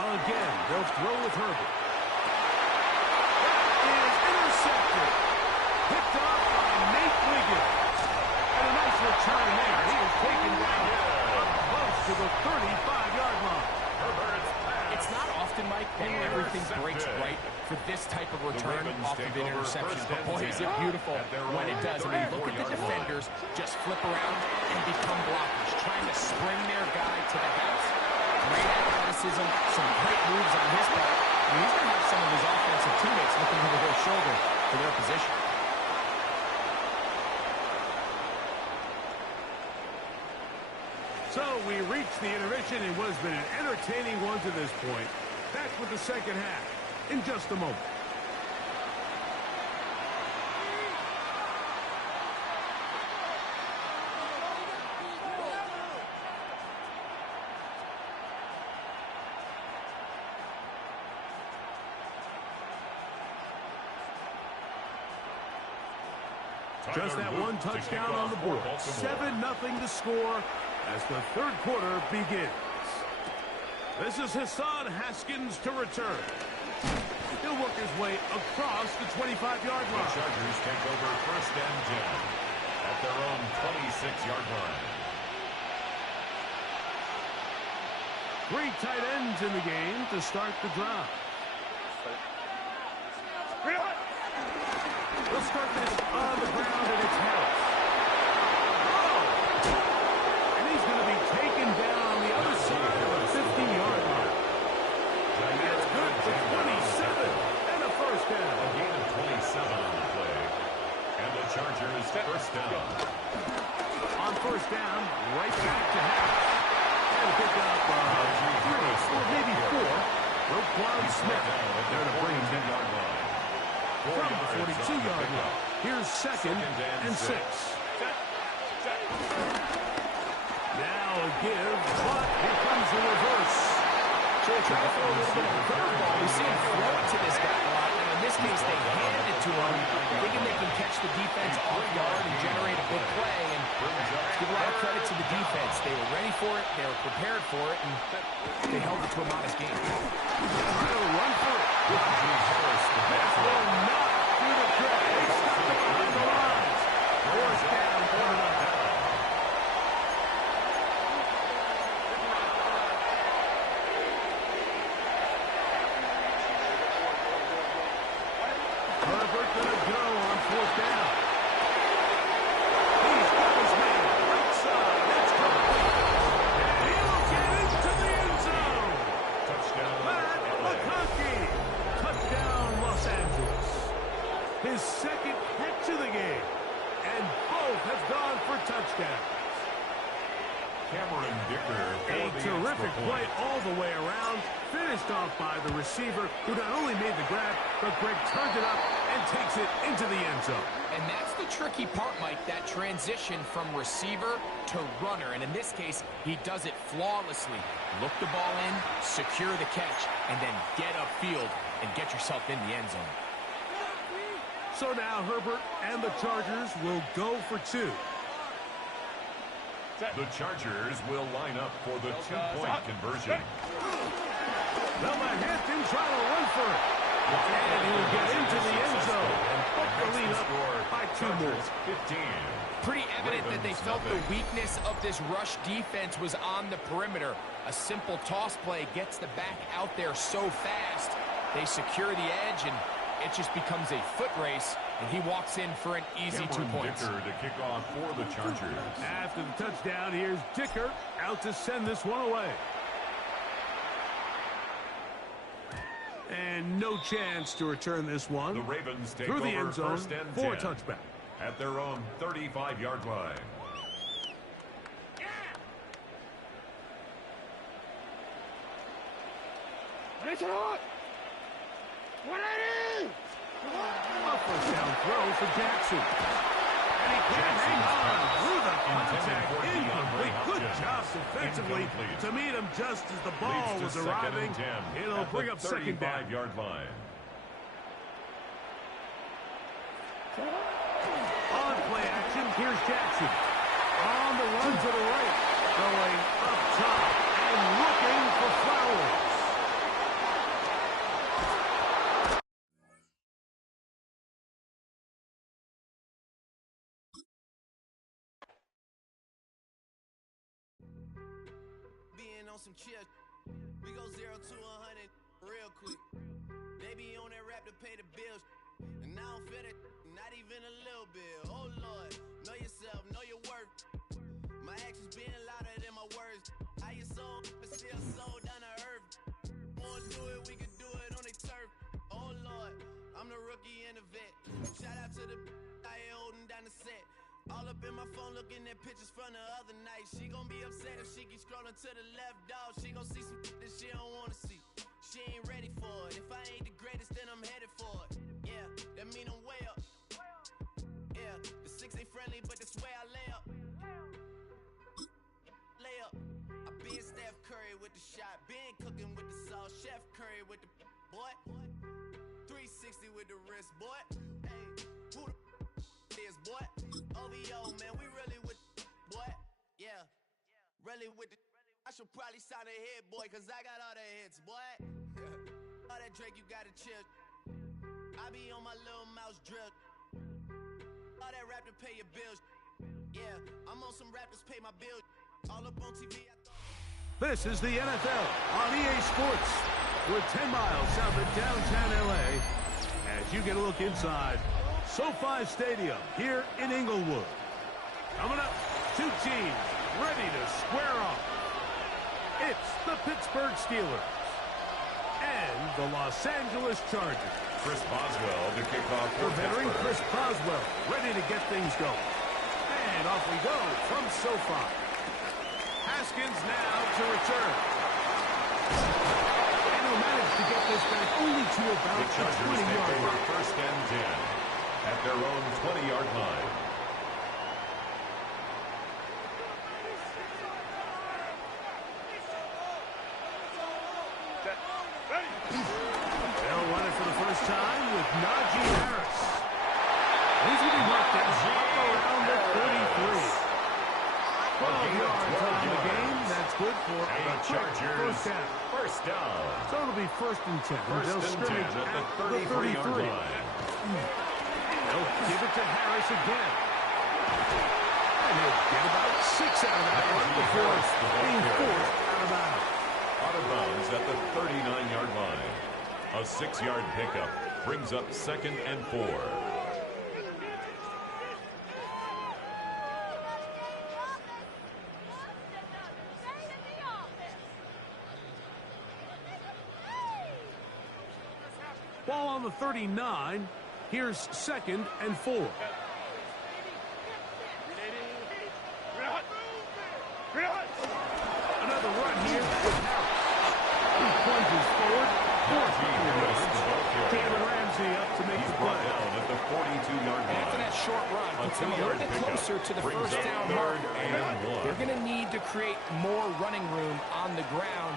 Again, they'll throw with Herbert. That is intercepted. Picked off by Nate Wiggins. And a nice return there. He is taken down close to the 35-yard line. It's not often often, Mike, that everything breaks right for this type of return off of an interception. But boy, is it beautiful when it does. I mean, look at the defenders just flip around and become blockers, trying to spring their guy to the house. Great athleticism, some great moves on his part. I mean, he's going to have some of his offensive teammates looking over their shoulder for their position. So we reach the intermission in what has been an entertaining one to this point. Back with the second half in just a moment. Just that one touchdown on the board. 7-0 to score as the third quarter begins. This is Hassan Haskins to return. He'll work his way across the 25-yard line. The Chargers take over first and 10 at their own 26-yard line. 3 tight ends in the game to start the drive. We'll start this on the ground, and it's Harris. Oh! And he's going to be taken down on the other side of the 50-yard line. That's good for 27 and a first down. A gain of 27 on the play. And the Chargers first down. On first down, right back to Harris. And pick up 3 or maybe 4. Roquan Smith there to bring him down. From the 42-yard line. Here's second and 6. Now a give, but here comes the reverse. So they try to throw a little bit of a curveball. We see him throw it to this guy a lot. Now, in this case, they hand it to him, thinking they can catch the defense off guard and generate a big play. And give a lot of credit to the defense. They were ready for it, they were prepared for it, and they held it to a modest game. They'll run for it. That will not do the trick. They stuck it behind the lines. Fourth down, coming up. Herbert gonna go on fourth down. He's got his man right side. That's complete. And he'll get into the end zone. Touchdown. Matt McConkey. Touchdown, Los Angeles. His second catch of the game. And both have gone for touchdowns. Cameron Dicker for A the terrific extra play point. all the way around. Finished off by the receiver, who not only made the grab, but Greg turned it up and takes it into the end zone. And that's the tricky part, Mike, that transition from receiver to runner. And in this case, he does it flawlessly. Look the ball in, secure the catch, and then get upfield and get yourself in the end zone. So now Herbert and the Chargers will go for 2. The Chargers will line up for the two-point conversion. They'll let Hampton try to run for it. And he will get into the end zone and put the lead up by 2 more. 15. Pretty evident that they felt the weakness of this rush defense was on the perimeter. A simple toss play gets the back out there so fast. They secure the edge, and it just becomes a foot race, and he walks in for an easy 2 points. Dicker to kick off for the Chargers. After the touchdown, here's Dicker out to send this one away. And no chance to return this one. The Ravens take through the over end zone first and for a 10 touchback. at their own 35-yard line. A first down throw for Jackson. And he can't hang on through the contact. Incomplete. Good job defensively to meet him just as the ball was arriving. It'll bring up second down. 35-yard line. On play action, here's Jackson. On the run to the right. Going up top and looking for Flowers. Being on some chill, we go 0 to 100. real quick. They be on that rap to pay the bills. And I don't feel it, not even a little bit. Oh Lord, know yourself, know your worth. My actions being louder than my words. How you sold, but still sold down to earth. Wanna do it, we can do it on the turf. Oh Lord, I'm the rookie and the vet. Shout out to the I ain't holding down the set. All up in my phone looking at pictures from the other night. She gon' be upset if she keep scrolling to the left, dog. She gon' see some that she don't wanna see. She ain't ready for it. If I ain't the greatest, then I'm headed for it. Yeah, that mean I'm way up. Yeah, the 6 ain't friendly, but that's where I lay up. Lay up. I been Steph Curry with the shot. Been cooking with the sauce. Chef Curry with the boy. 360 with the wrist, boy. Hey, who the is, boy? OVO, man, we really with boy. Yeah, really with the. I should probably sign a hit, boy, cause I got all the hits, boy. All that Drake, you gotta chill. I be on my little mouse drip. All that rap to pay your bills. Yeah, I'm on some rappers pay my bills. All up on TV, I thought. This is the NFL on EA Sports. We're 10 miles south of downtown LA as you get a look inside SoFi Stadium here in Inglewood. Coming up, two teams ready to square off. It's the Pittsburgh Steelers and the Los Angeles Chargers. Chris Boswell to kick off for The veteran Pittsburgh. Chris Boswell ready to get things going. And off we go from SoFi. Haskins now to return. And he'll manage to get this back only to about The the Chargers 20-yard take over line. first and 10 at their own 20-yard line. They'll run it for the first time with Najee Harris. He's going to be marked down around the 33. 12 yards on the game. That's good for And a the quick Chargers first down. first down. So it'll be first and 10. First They'll and 10 scrimmage at the at the 33-yard 33. line. They'll give it to Harris again. And he'll get about 6 out of that one before being forced out of bounds. Out of bounds at the 39-yard line. A 6-yard pickup brings up second and 4. Ball on the 39. Here's second and 4. Another run here with Harris. He plunges forward. Jalen Ramsey up to make the Brought play. down at the 42-yard And after line. that short run, A gets them a little 2-yard bit pickup closer to the brings first up down third marker. and 1. They're going to need to create more running room on the ground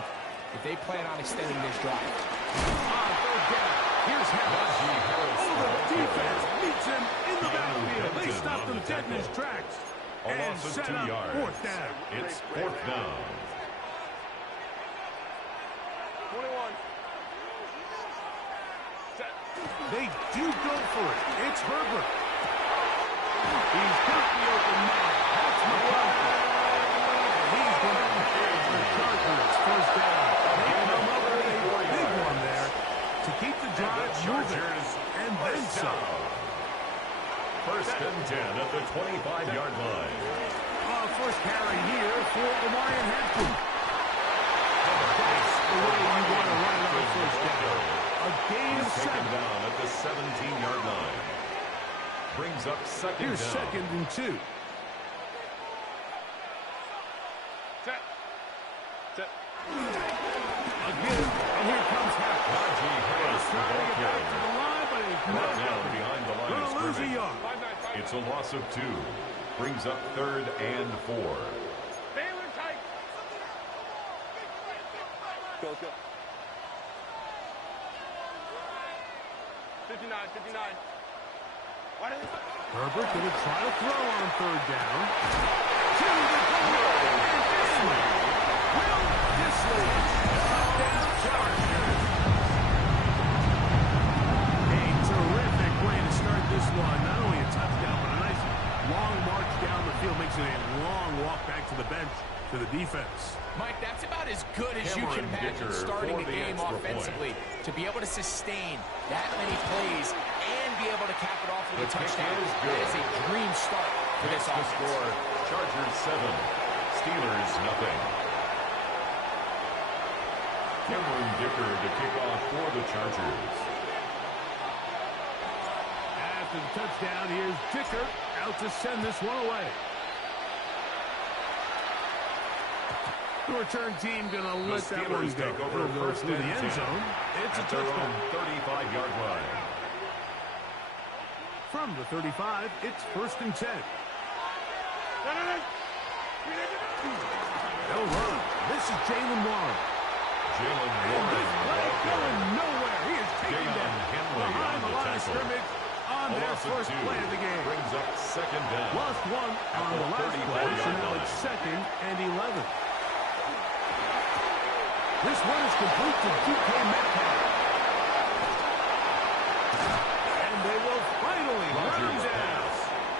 if they plan on extending this drive. On third down. Here's Harris. Oh, the defense meets him in the backfield. They stopped him dead in his tracks. A And loss of set 2 up yards. fourth down. It's fourth down. 21. Set. They do go for it. It's Herbert. He's got the open man. That's McCarthy. And he's going to manage the Chargers first down. They come up with a big one there to keep the drive moving. And then some. First and 10 at the 25-yard line. First carry here for Omarion Hampton. That's the way you want to run it on first down. A gain of He's taken 7. down at the 17-yard line. Brings up second Here's down. second and 2. Set. Set. Again, and here comes Hampton. Najee Harris, the Trying to ball get back to carrier. the line, but he's Brought not down going behind the line to of lose a scrimmage. yard. 5-9. It's a loss of 2. Brings up third and 4. Baylor tight. Go, go. 59, 59. Why did Herbert going to try to throw on third down. To the goal. And Disley. Will Disley. Touchdown Chargers. A terrific way to start this one. Not only a touchdown, but a nice long march down the field. Makes it a long walk back to the bench to the defense. Mike, that's about as good as you can imagine starting a game offensively. To be able to sustain that many plays and be able to cap it off with a touchdown, that is a dream start for this offense. Score, Chargers 7, Steelers nothing. Cameron Dicker to kick off for the Chargers. After the touchdown, here's Dicker out to send this one away. The return team going to let that one go. Over Go through the end zone. It's a touchdown. 35-yard line. From the 35, it's 1st and 10. They'll run. This is Jalen Warren. Jalen And this play Warren. going nowhere. He is taken Deion down Henley behind on the the line of tackle. scrimmage on A their loss of first 2. play of the game. Brings up 2nd down. Lost one At on the the last play, so 34-yard now line. it's 2nd and 11. This one is complete to DK Metcalf. And they will finally run him Rodgers down. pass.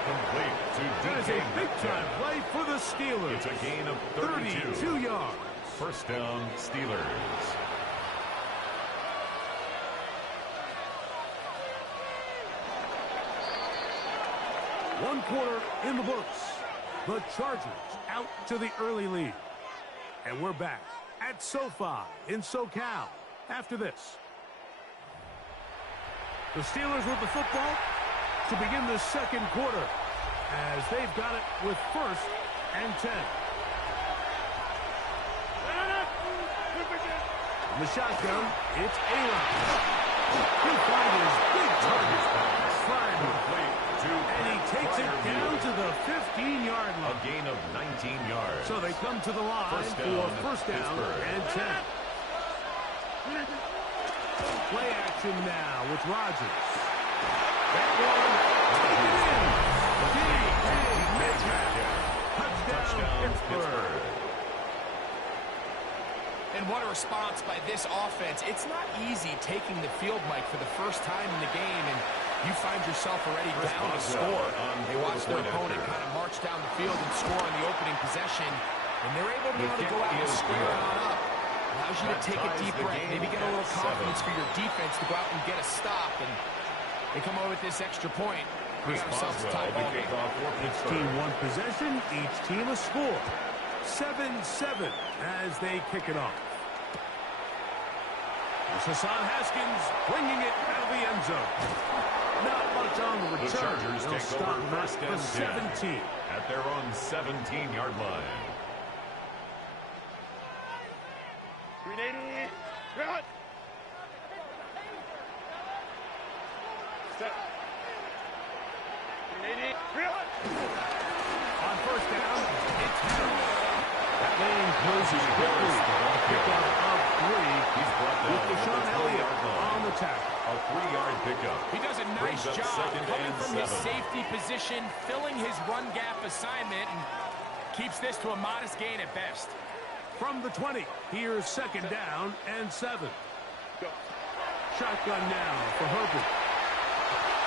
Complete to That is DK a big-time Metcalf. play for the Steelers. It's a gain of 32. 32 yards. 1st down, Steelers. One quarter in the books. The Chargers out to the early lead. And we're back at SoFi in SoCal after this. The Steelers with the football to begin the 2nd quarter as they've got it with 1st and 10. In the shotgun, it's Allen. He'll find his big target. Complete to And he takes it down to the 15-yard a line. gain of 19 yards. So they come to the line First for down, 1st down Pittsburgh. and 10. Play action now with Rodgers. That one, touchdown, Pittsburgh. And what a response by this offense. It's not easy taking the field, Mike, for the first time in the game, and you find yourself already down to score. They watch their opponent kind of march down the field and score on the opening possession, and they're able to go out and square it on up. Allows you to take a deep breath, maybe get a little confidence for your defense to go out and get a stop, and they come over with this extra point. Bring themselves a tie ball game. Each team one possession, each team a score. 7-7 as they kick it off. It's Hassan Haskins bringing it out of the end zone. Not much on the The return. Chargers They'll take stop over that 1st for and 10 17. at their own 17-yard line. 380. Run. Set. 380. Run. On 1st down, it's Harris. That lane closes quickly. Pickup of 3. He's brought down With Deshaun at the Elliott 3-yard line. on the tackle. A 3-yard pickup. He does a Brings nice up job 2nd coming and from his 7. safety position, filling his run gap assignment, and keeps this to a modest gain at best. From the 20, here's 2nd down and 7. Go. Shotgun now for Herbert.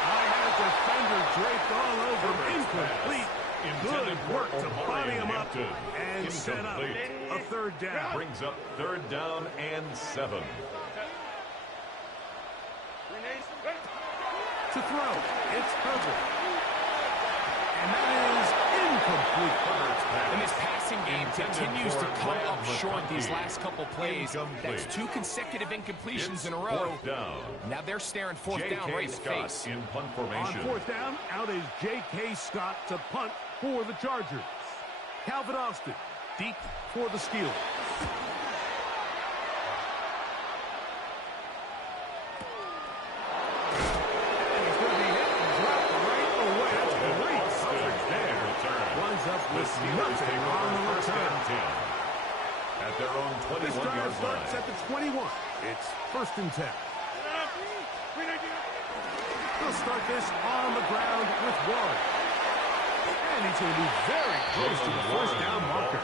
I had a defender draped all over. Incomplete. Good work to body him up and set up a 3rd down. Brings up 3rd down and 7. 380. Run. To throw, it's Herbert. And that is incomplete. And this passing game continues to come up short these last couple plays. Incomplete. That's 2 consecutive incompletions It's in a row. 4th down. Now they're staring 4th down right in the Scott face. in punt On formation. 4th down, out is J.K. Scott to punt for the Chargers. Calvin Austin deep for the Steelers. And he's going to be hit and dropped right away. That's great coverage there. Winds up The with Steelers take nothing on over the 1st return. and 10 at their own This drive 21-yard starts line. at the 21. It's 1st and 10. They'll start this on the ground with Warren. And he's going to be very close to the 1st down marker.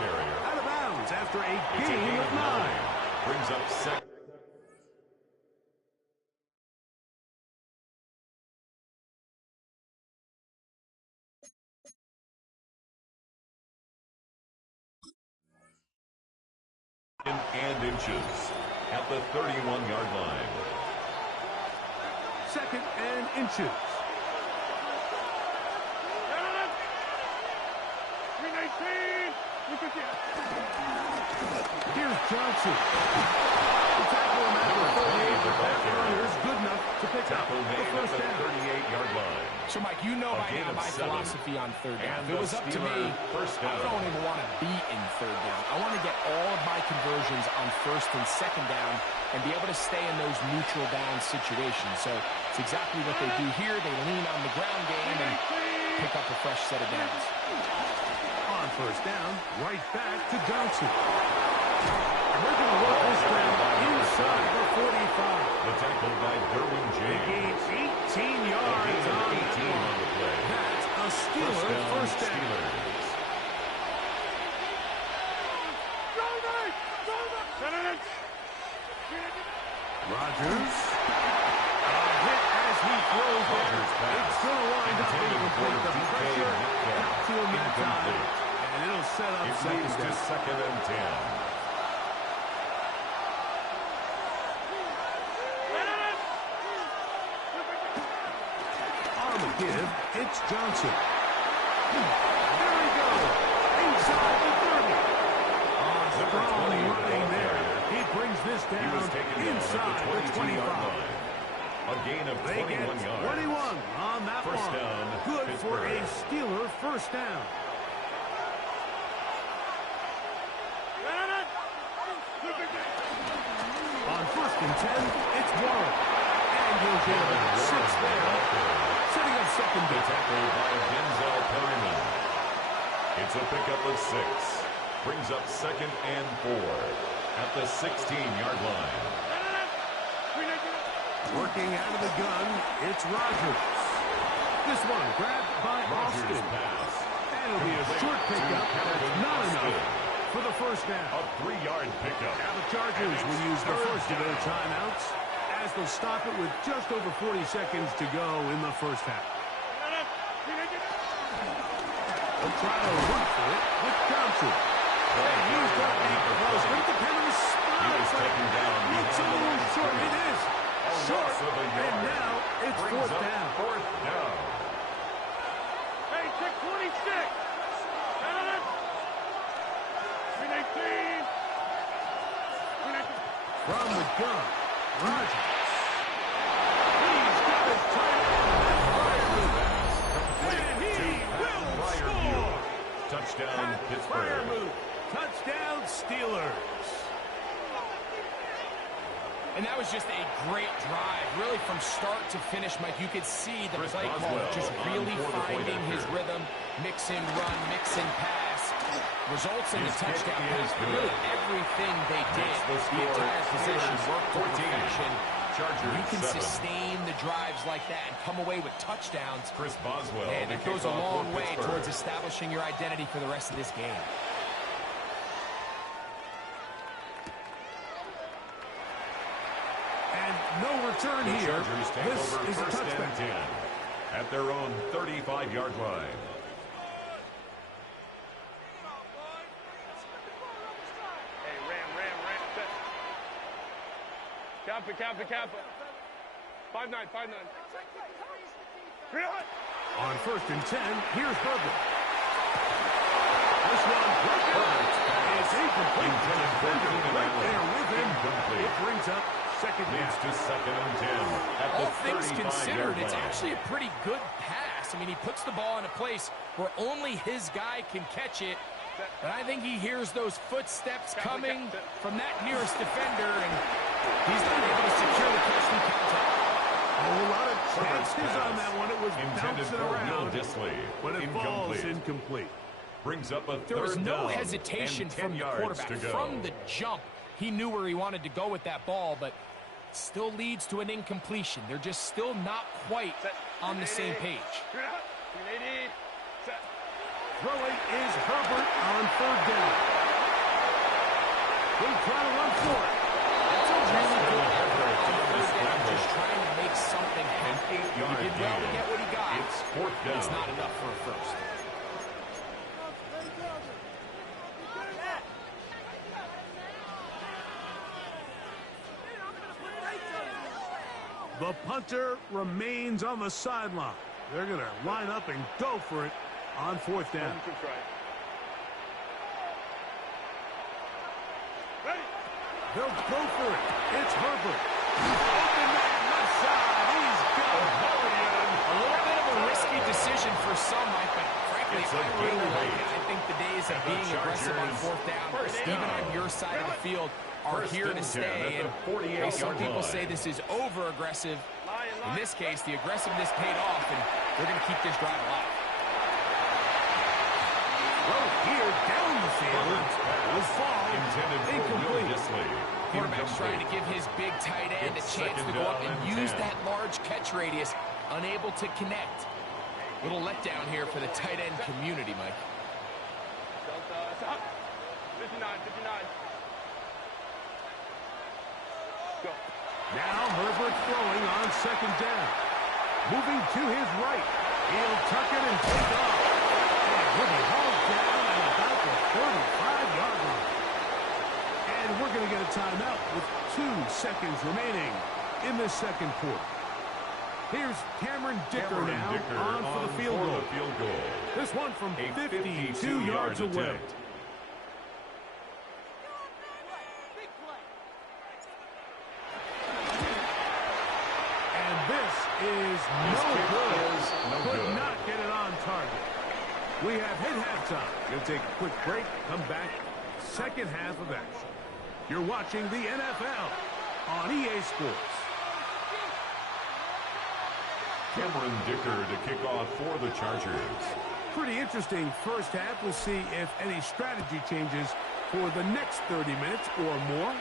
Out of bounds after a It's a gain of 9. Brings up 2nd. and inches at the 31-yard line. 2nd and inches. 319. Here's Johnson. The tackle him at the 38, but that runner is good enough to pick up Tackle the made at first the down. 38-yard line. So, Mike, you know A by gain now of my 7. philosophy on third down. And If it was up to Steeler me, first I down. don't even want to be in third down. I want to get all of my conversions on 1st and 2nd down and be able to stay in those neutral down situations. So it's exactly what they do here. They lean on the ground game and pick up a fresh set of downs. On first down, right back to Johnson. We're going to work this down inside the 45. The tackle by Derwin They James. gain 18 yards A gain of on 18 on the play. That's a Steeler first down. Steelers. Rodgers. A hit as he throws there. It's going to wind up being complete. The pressure got to him that time. And it'll set up It second leads to down. 2nd and 10. On the give, it's Johnson. There he goes. Inside the 30. Strong running there. He brings this He down was taken down inside at the the 25. 22-yard line. A gain of They 21 get yards. 21 on that First one. down, Good for a Pittsburgh. Steeler first down. On 1st and 10, it's Warren. And he'll get about 6 there. Setting up second The down. tackle by Denzel Perryman. It's a pickup of 6. Brings up 2nd and 4 at the 16-yard line. Working out of the gun, it's Rodgers. This one grabbed by Rodgers Austin. pass. And it'll be a short pickup. That's not enough for the first down. A 3-yard pickup. Now the Chargers will use the first of their timeouts as they'll stop it with just over 40 seconds to go in the first half. They'll try to run for it with Johnson. They used up the close. But it depends on the spot. He was taken down. Looks a little short. It is short. loss of a yard. And now it's Brings fourth up down. 4th down. Hey, check 26. 319. From the gun, Rodgers. He's got his tight end. And he will score. Touchdown, Fire Pittsburgh. move. Touchdown, Steelers. And that was just a great drive. Really, from start to finish, Mike, you could see the Chris play call Boswell just on really for the point finding his after. rhythm, mix and run, mix and pass. Results in the His kick touchdown is pass. good. Really, everything they did, Makes the the score entire possession Steelers worked to 14. perfection. Chargers You can 7. sustain the drives like that and come away with touchdowns. Chris Boswell. And the it goes a kickoff long for way Pittsburgh. towards establishing your identity for the rest of this game. And no return The here. Chargers take This over is a 1st and touchback. 10 at their own 35-yard line. Hey, ram. Kappa. 5-9. 3 On 1st and 10, here's Herbert. This one, is incomplete. Defender right there with him. Incomplete. It brings up second Leads down. to 2nd and 10 at All the things 35-yard considered, line. it's actually a pretty good pass. I mean, he puts the ball in a place where only his guy can catch it. But I think he hears those footsteps coming from that nearest defender, and he's not able to secure the catch through contact. A whole lot of Herbert's chances on pass. that one. It was Intended bouncing for Will around, Dissly. but it falls Incomplete. incomplete. Brings up a There was third no down hesitation and 10 from the yards quarterback. to go. From the jump, he knew where he wanted to go with that ball, but still leads to an incompletion. They're just still not quite on the same page. 380. Set. Throwing is Herbert on third down. He'll try to run for it. That's a really good effort on Herbert third down, scramble. just trying to make something An happen. 8-yard He did well to gain. get what he got. It's 4th down. It's not enough for a first. The punter remains on the sideline. They're going to line up and go for it on fourth down. They'll go for it. It's Herbert. Open man, left side. He's got it. A little bit of a risky decision for some, Mike, but frankly, I really like it. I think the days of being aggressive on fourth down, even on your side of the field, are here to stay. And while some people say this is over-aggressive, in this case, the aggressiveness paid off, and they're going to keep this drive alive. Well, here down the field, will fall incomplete. Quarterback's trying to give his big tight end a chance to go up and use that large catch radius, unable to connect. Little letdown here for the tight end community, Mike. 59, 59. Go. Now Herbert throwing on second down. Moving to his right. He'll tuck it and take off. And he'll be hauled down at about the 35-yard line. And we're going to get a timeout with 2 seconds remaining in this second quarter. Here's Cameron Dicker now on for the field goal. This one from 52 yards away. And this is no good. Could not get it on target. We have hit halftime. Going to take a quick break. Come back. Second half of action. You're watching the NFL on EA Sports. Cameron Dicker to kick off for the Chargers. Pretty interesting first half. We'll see if any strategy changes for the next 30 minutes or more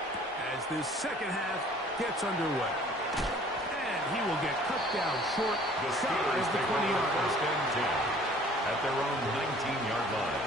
as this second half gets underway. And he will get cut down short. The Steelers the take 20-yard first and 10 at their own 19-yard line.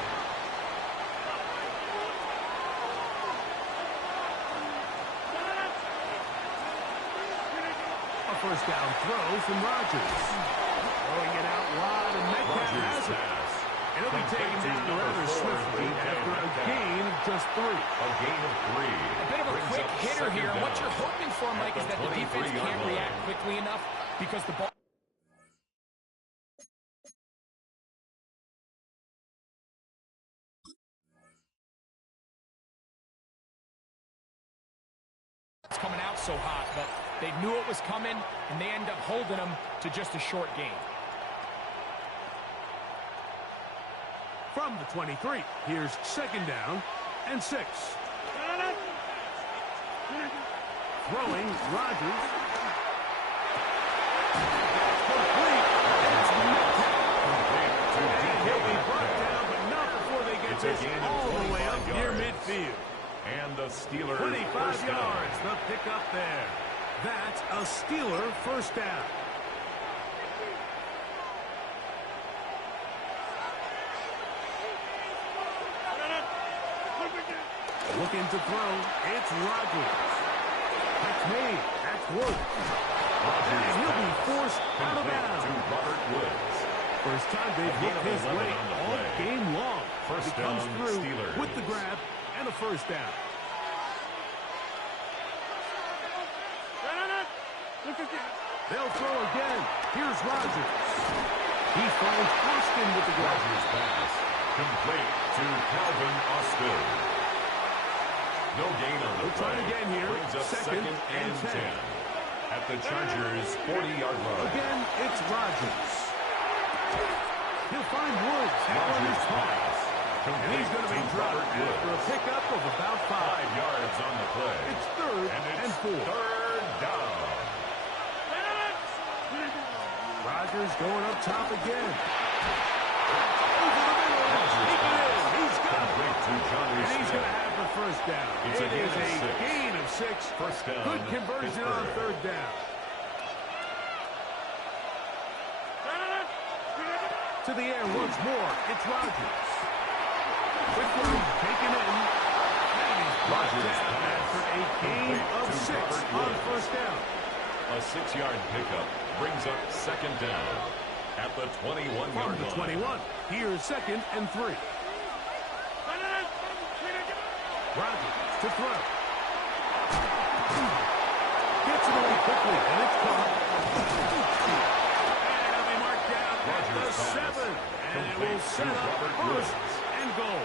First down throw from Rodgers. Throwing it out wide, and Metcalf has it. And it'll be taken down rather swiftly after a gain of just 3. A gain of 3. A bit of a quick hitter here. And what you're hoping for, Mike, is that the defense can't react quickly enough because the ball is coming out so hot, but they knew it was coming, and they end up holding them to just a short gain. From the 23, here's second down and 6. Throwing Rodgers. Complete. And he'll be brought down, but not before they get this all the way up near midfield. And the Steelers 25 yards, the pickup there. That's a Steeler first down. Looking to throw, it's Rodgers. That's me. That's Woods. And he'll be forced out of bounds. To Robert Woods. First time they've looked his way all game long. First he comes down, through Steelers. with the grab and a first down. They'll throw again. Here's Rodgers. He finds Austin with the grab. Rodgers pass. Complete to Calvin Austin. No gain on the We'll try play. again here. Brings up Second and 10. At the Chargers' 40-yard line. Again, it's Rodgers. He'll find Woods at Rodgers pass. and he's going to be dropped after a pickup of about 5 yards on the play. It's third and 4. Third down. Rodgers going up top again. Over the middle. He can in. He's got it. And he's going to have the first down. It's a gain of 6. Gain of 6. First down. Good conversion on third down. To the air once more. It's Rodgers. Quickly taken in. And he's brought down after a gain of 6 on first down. A 6-yard pickup brings up second down at the 21-yard line. From the 21, here's second and 3. Rodgers to throw. Gets Gets it away quickly, and it's caught. And it'll be marked down at the 7. And it will set up first and goal.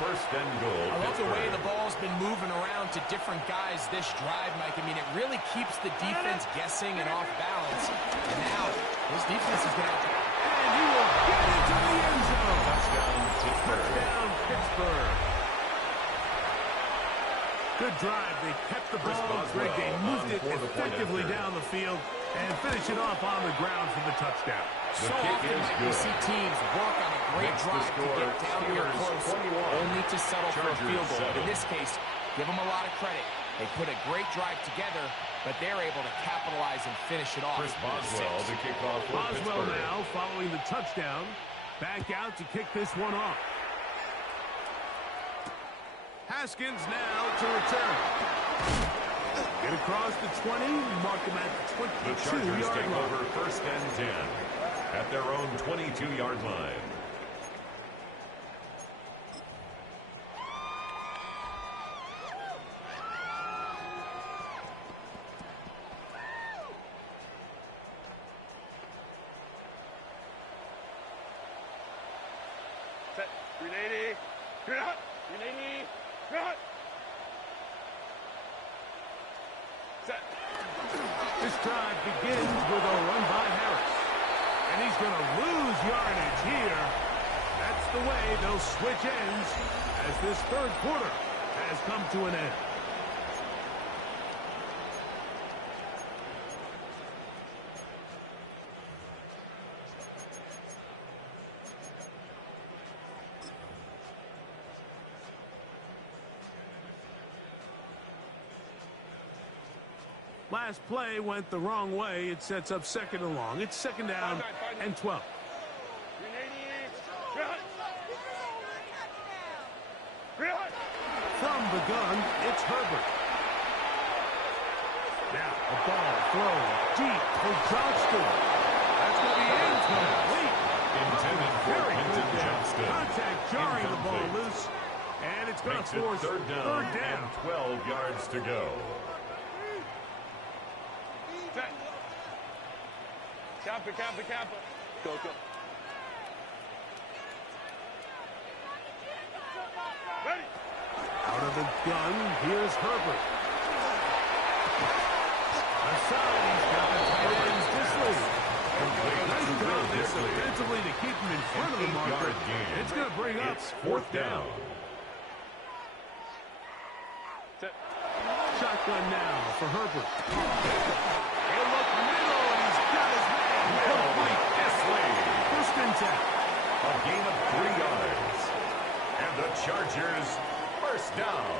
First and goal. I love the way the ball's been moving around to different guys this drive, Mike. I mean, it really keeps the defense guessing and off balance. And now, this defense is going to... And he will get into the end zone. Touchdown, Pittsburgh. Touchdown, Pittsburgh. Good drive. They kept the ball. Greg, they moved it effectively down the field and finish it off on the ground for the touchdown. So often we see teams work on a great drive to get down here close, only to settle for a field goal. But in this case, give them a lot of credit. They put a great drive together, but they're able to capitalize and finish it off. Chris Boswell to kick off for Boswell Pittsburgh. now following the touchdown. Back out to kick this one off. Haskins now to return. Get across the 20, mark him at the 22-yard line. The Chargers take over first and 10 at their own 22-yard line. Set. 380. You're out. 380. You're out. Set. This drive begins with a run by Harris. And he's going to lose yardage here. That's the way they'll switch ends as this third quarter has come to an end. Last play went the wrong way. It sets up second and long. It's second down and 12. 380. You're out. You're out. From the gun, it's Herbert. Now, a ball thrown deep for Johnston. That's going to be incomplete. Intended for Very Quentin good Johnston. contact jarring the ball Incomplete. loose. And it's going to Makes it force third down and 12 yards to go. Set. Kappa, kappa, kappa. Go, go. Ready. Out of the gun, here's Herbert. Aside, he's got the tight ends Disley. Nice job there defensively to keep him in front of the marker. It's going to bring up It's fourth down. Set. Shotgun now for Herbert. He'll look middle, and he's got his man. Complete. Disley. First and 10. A gain of 3 yards. And the Chargers first down.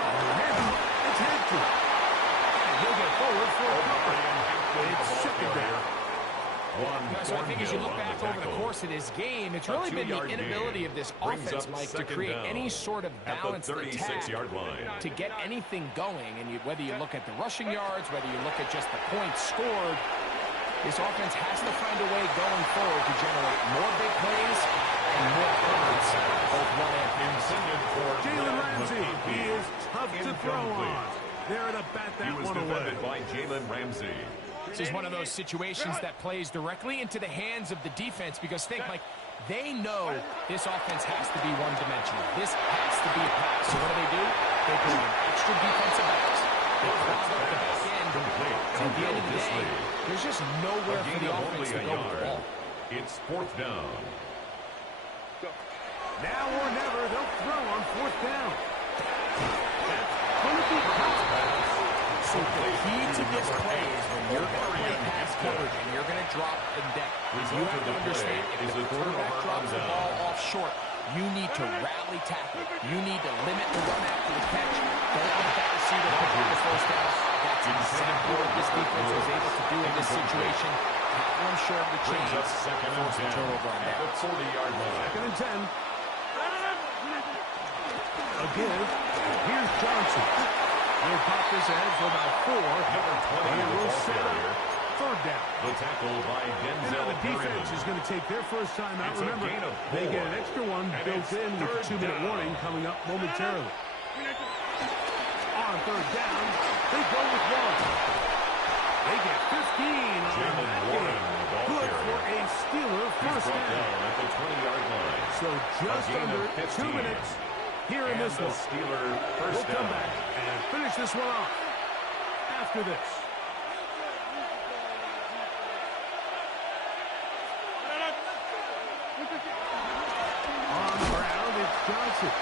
It's Hampton. And he'll get forward for a cover. It's second down. So I think as you look back over the course of this game, it's really been the inability of this offense, Mike, to create any sort of balanced attack to get anything going. And whether you look at the rushing yards, whether you look at just the points scored, this offense has to find a way going forward to generate more big plays and more points, both run and pass. Intended for Jalen Ramsey. He is tough to throw on. There to bat that one away. He was defended by Jalen Ramsey. This is one of those situations that plays directly into the hands of the defense because think, Mike, they know this offense has to be one-dimensional. This has to be a pass. So what do? They bring in extra defensive backs. They clog up the back end. And at the end of the day, there's just nowhere for the offense to go with the ball. It's fourth down. Now or never, they'll throw on fourth down. That's going to be caught. So the key to this play is when you're going to play pass coverage and you're going to drop in depth, you have to understand if the quarterback drops the ball off short, you need to rally tackle. You need to limit the run after the catch. Don't let that receiver pick up the first down. That's exactly what this defense was able to do in this situation. Tackle him short of the chains. Second and 10 turnover on at the that. 40-yard line. Second and 10. A give. Here's Johnson. He'll pop this ahead for about 4. Number 20 And in the we'll ball set up carrier. third down. The tackle by And now Denzel the defense Perryman. is going to take their first time out. It's a Remember, gain of they 4. get an extra one And built it's in with a third 2-minute down. warning coming up momentarily. On on third down. They go with one. They get 15 on that game. Good for a Steeler first down. At the 20-yard line. So just under 2 minutes here in this one. Steeler We'll first come down. back and finish this one off after this. On the ground, it's Johnson.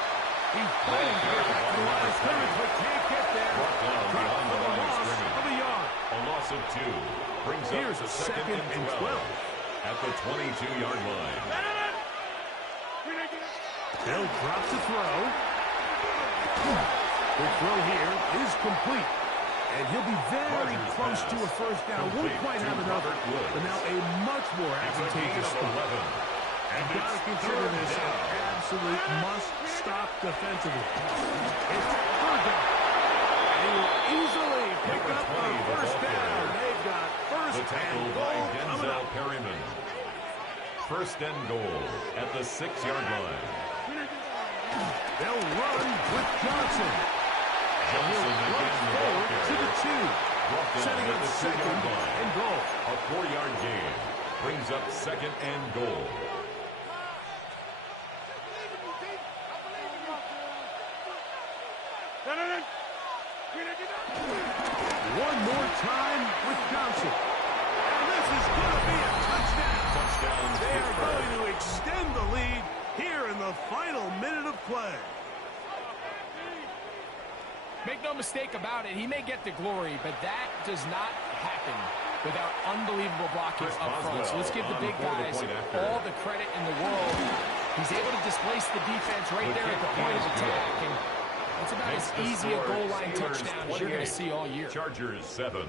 He's fighting to get back to the line of scrimmage, but can't get there. Brought down Dropped beyond for the the line of loss scrimmage. of a yard. A loss of 2. Brings Here's up a the second and 12. 2nd and 12. At the 22-yard line. Bill drops the throw. The throw here is complete. And he'll be very Rodgers close pass. to a first down. Won't Complete quite to have another, Robert Woods. but now a much more It's a gain advantageous of start. 11. And You've got to it's consider third this an down. absolute must-stop defensively. It's third down. And he will easily pick Number up 20, the the first ball down. carrier. They've got first The tackle and by goal coming Denzel up. Perryman. First and goal at the 6-yard line. They'll run with Johnson. Johnson He'll again run the ball forward to the carrier. 2. Brought down Setting at up the second 2-yard line. and goal. A 4-yard gain brings up second and goal. One more time with Johnson. And this is going to be a touchdown. Touchdown, They are Pittsburgh. going to extend the lead here in the final minute of play. Make no mistake about it, he may get the glory, but that does not happen without unbelievable blocking Chris up front. So let's give the Boswell big on for the guys point after. all the credit in the world. He's able to displace the defense right there at the point of attack. And that's about Makes as the easy a score goal line Steelers touchdown as you're going to 28, see all year. Chargers 7.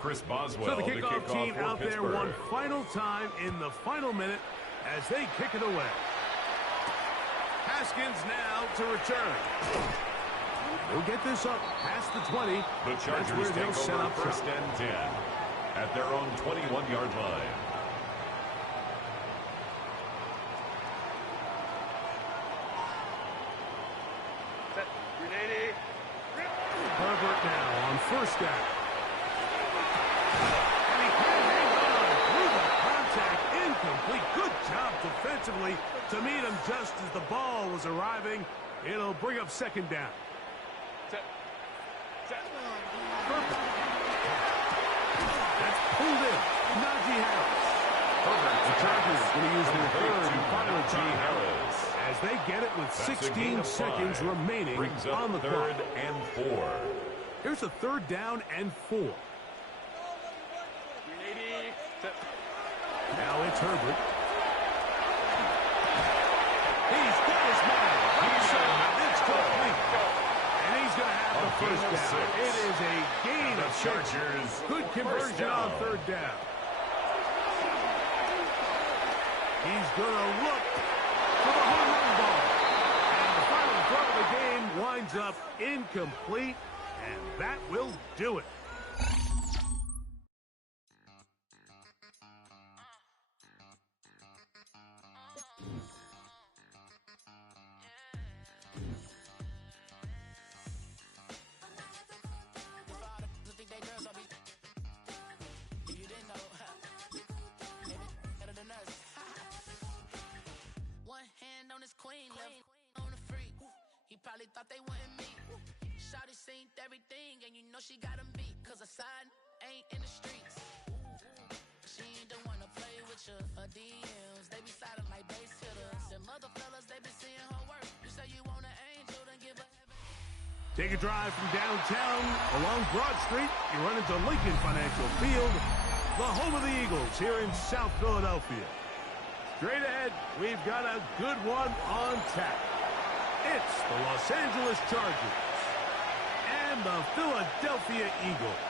Chris Boswell, So the kickoff team for out there Pittsburgh. one final time in the final minute as they kick it away. Haskins now to return. He'll get this up past the 20. The That's Chargers where they'll take set over up first shop. and 10 at their own 21-yard line. Herbert now on first down. And he can't hang on through the contact. Incomplete. Good job defensively to meet him just as the ball was arriving. It'll bring up second down. Herbert. That's pulled in. Najee Harris. The Chargers going to use their third and final time as they get it with That's a gain 16 of 5. seconds remaining Brings up on the third clock. and 4. Here's a third down and 4. Now it's Herbert. He's got his man. It's complete. And he's going to have the first down. It is a gain The of 6. Chargers Good first conversion down. on third down. He's going to look for the home run ball. And the final throw of the game winds up incomplete. And that will do it. Probably thought they wouldn't meet. Shawty seen everything, and you know she got him beat. Cause her side ain't in the streets. She ain't the one to play with you. Her DMs, they be sliding like base hitters. Them other fellas, they be seeing her work. You say you want an angel, then give her heaven. Take a drive from downtown along Broad Street. You run into Lincoln Financial Field, the home of the Eagles here in South Philadelphia. Straight ahead, we've got a good one on tap. It's the Los Angeles Chargers and the Philadelphia Eagles.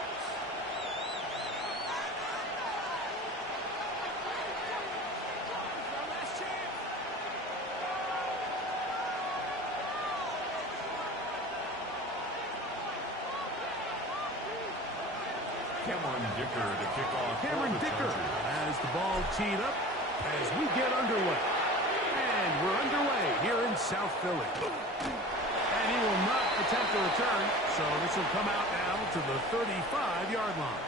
Cameron Dicker to kick off. Cameron for the Dicker Chargers. has the ball teed up as we get underway. And we're underway here in South Philly. And And he will not attempt a return, so this will come out now to the 35-yard line.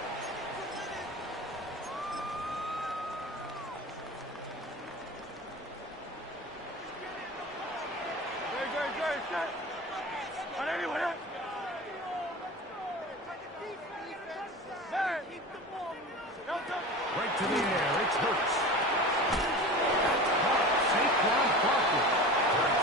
Right to the air, it's Hurts. Saquon Barkley.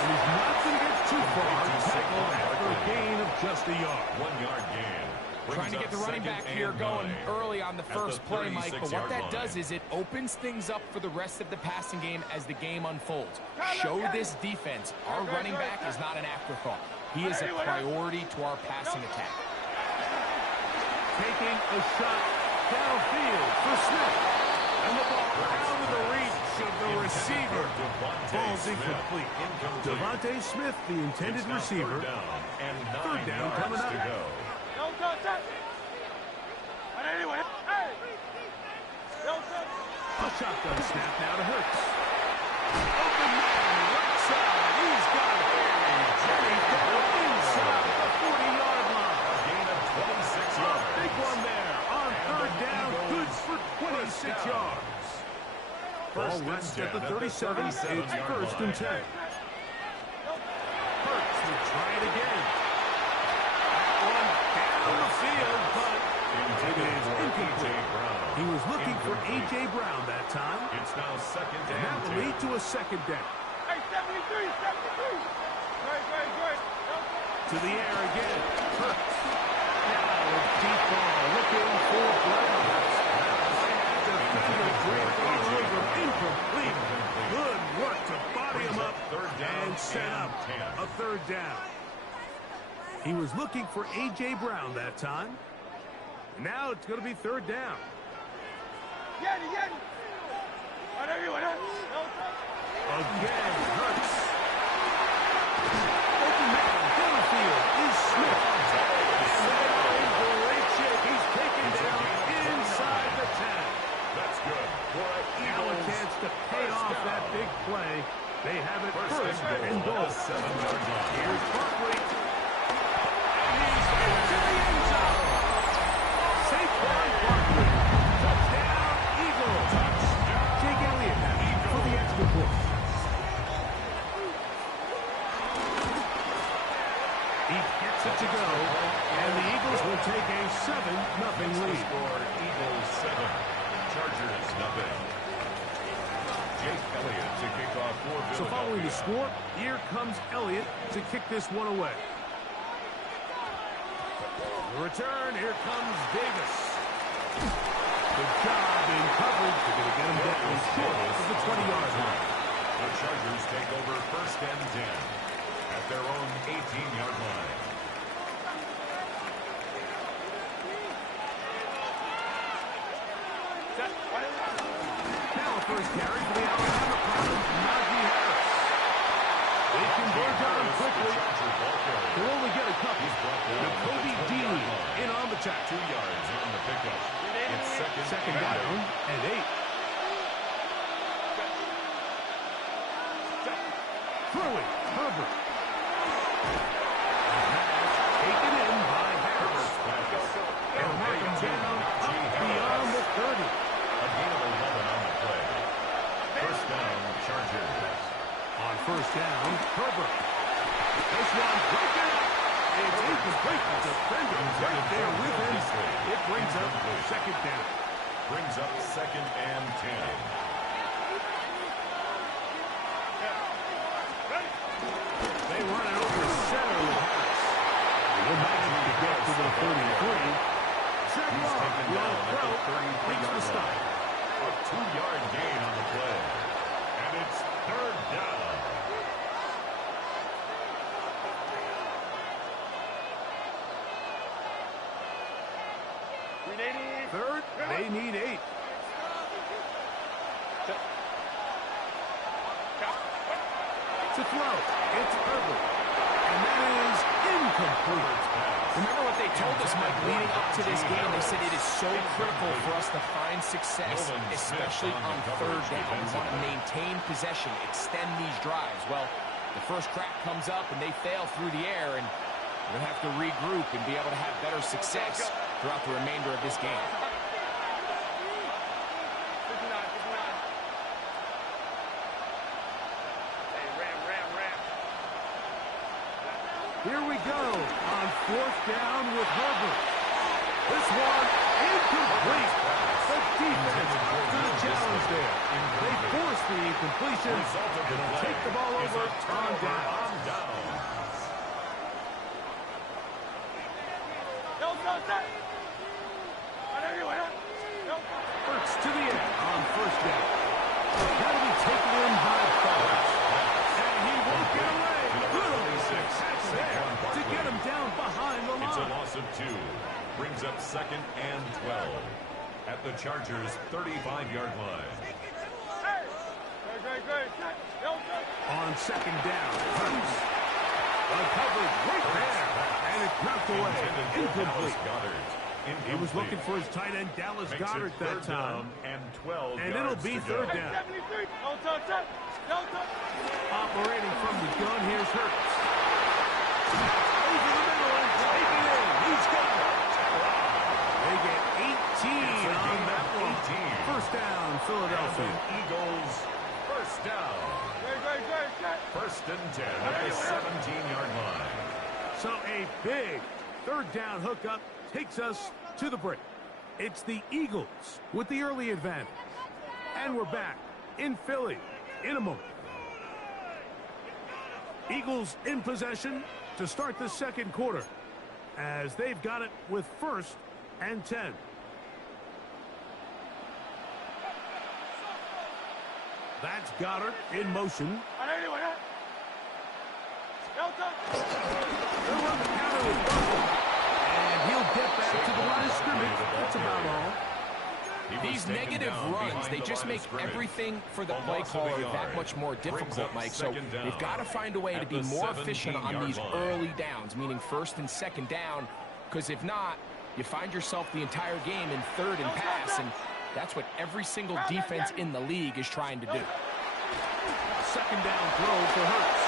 And he's not going to get too far. Tackle after a gain of just a yard. 1 yard gain. Trying to get the running back here going early on the first play, Mike, but what that does is it opens things up for the rest of the passing game as the game unfolds. Show this defense our running back is not an afterthought. He is a priority to our passing attack. Taking a shot downfield for Smith. And the ball out of the reach of the receiver. Ball's incomplete. Devontae Smith, the intended receiver. Third down coming up. A shotgun snap now to Hurts. Open man, right side. He's got it. Jenny down inside the 40-yard line. A gain of 26 yards. Big one there on third down. Good for 26 yards. First rests at the 37. It's first and 10. Hurts will try it again. That one down the field, but it is incomplete. He was looking for A.J. Brown that time. It's now second And that will lead to a second down. Hey, 73, 73. Great. To the air again. Hurts. Now a deep ball looking for Brown. Incomplete. Good work to body him up and set up a third down. He was looking for A.J. Brown that time. Now it's going to be third down. Again. Again, Hurts. Open man, downfield is Smith. And in great shape. He's taken down inside the 10. That's good. Now a chance to pay off that big play. They have it first and goal. 7-yard line. Here's Barkley. And he's into the end zone. Saquon Barkley. Touchdown, Eagles. Jake Elliott for the extra point. He gets it to go, and the Eagles will take a 7-0 lead. Score Eagles 7. Chargers nothing. Jake Elliott to kick off for Philadelphia. So following the score, here comes Elliott to kick this one away. The return, here comes Davis. Good job in coverage. They're going to get him down short of the 20-yard line. The Chargers take over first and 10 at their own 18-yard line. Now first carry for the Alabama Crowd, Najee Harris. They converge on him quickly. They'll only get a couple. Kobe Dean in on the tack. 2 yards on the pickup. It's second down and 8. Throwing, Herbert. Taken in by Harris. And mark him down up beyond the 30. A gain of 11 on the play. First down, Chargers. On first down, Herbert. This one broken up. It's incomplete. The defender's right there with him. It brings up second down. Brings up second and 10. They run it over center with Harris. He'll manage to get to the 33. He's taken down at the 33-yard line. stop. A 2-yard gain on the play. And it's third down. Third, they need 8. To throw, it's Herbert. And that is incomplete. Remember what they told us, Mike, leading up to this game? They said it is so critical for us to find success, especially on third down. We want to maintain possession, extend these drives. Well, The first crack comes up, and they fail through the air, and they'll have to regroup and be able to have better success throughout the remainder of this game. Here we go on fourth down with Herbert. This one incomplete. The defense to the challenge there. They force the incompletion and will take the ball over on down. Hurts to the end on first down. That'll be taken in by Bowers. And he won't get away. Good catch there to get him down behind the line. It's a loss of 2. Brings up second and 12 at the Chargers' 35-yard line. On second down, Hurts. Coverage right there. And it's knocked away. Incomplete. He was looking for his tight end, Dallas Goedert, that time. And it'll be third down. Operating from the gun, here's Hurts. Over the middle and taking it. He's got it. They get 18 on that one. First down, Philadelphia. Eagles, first down. First and 10 at the 17-yard line. So a big third down hookup takes us to the break. It's the Eagles with the early advantage. And we're back in Philly in a moment. Eagles in possession to start the second quarter as they've got it with first and 10. That's Goddard in motion. They'll run the counter with Russell. And he'll get back to the line of scrimmage. That's about all. These negative runs, they just make everything for the play caller that much more difficult, Mike. So they've got to find a way to be more efficient on these early downs, meaning first and second down, because if not, you find yourself the entire game in third and pass, and that's what every single defense in the league is trying to do. Second down throw for Hurts.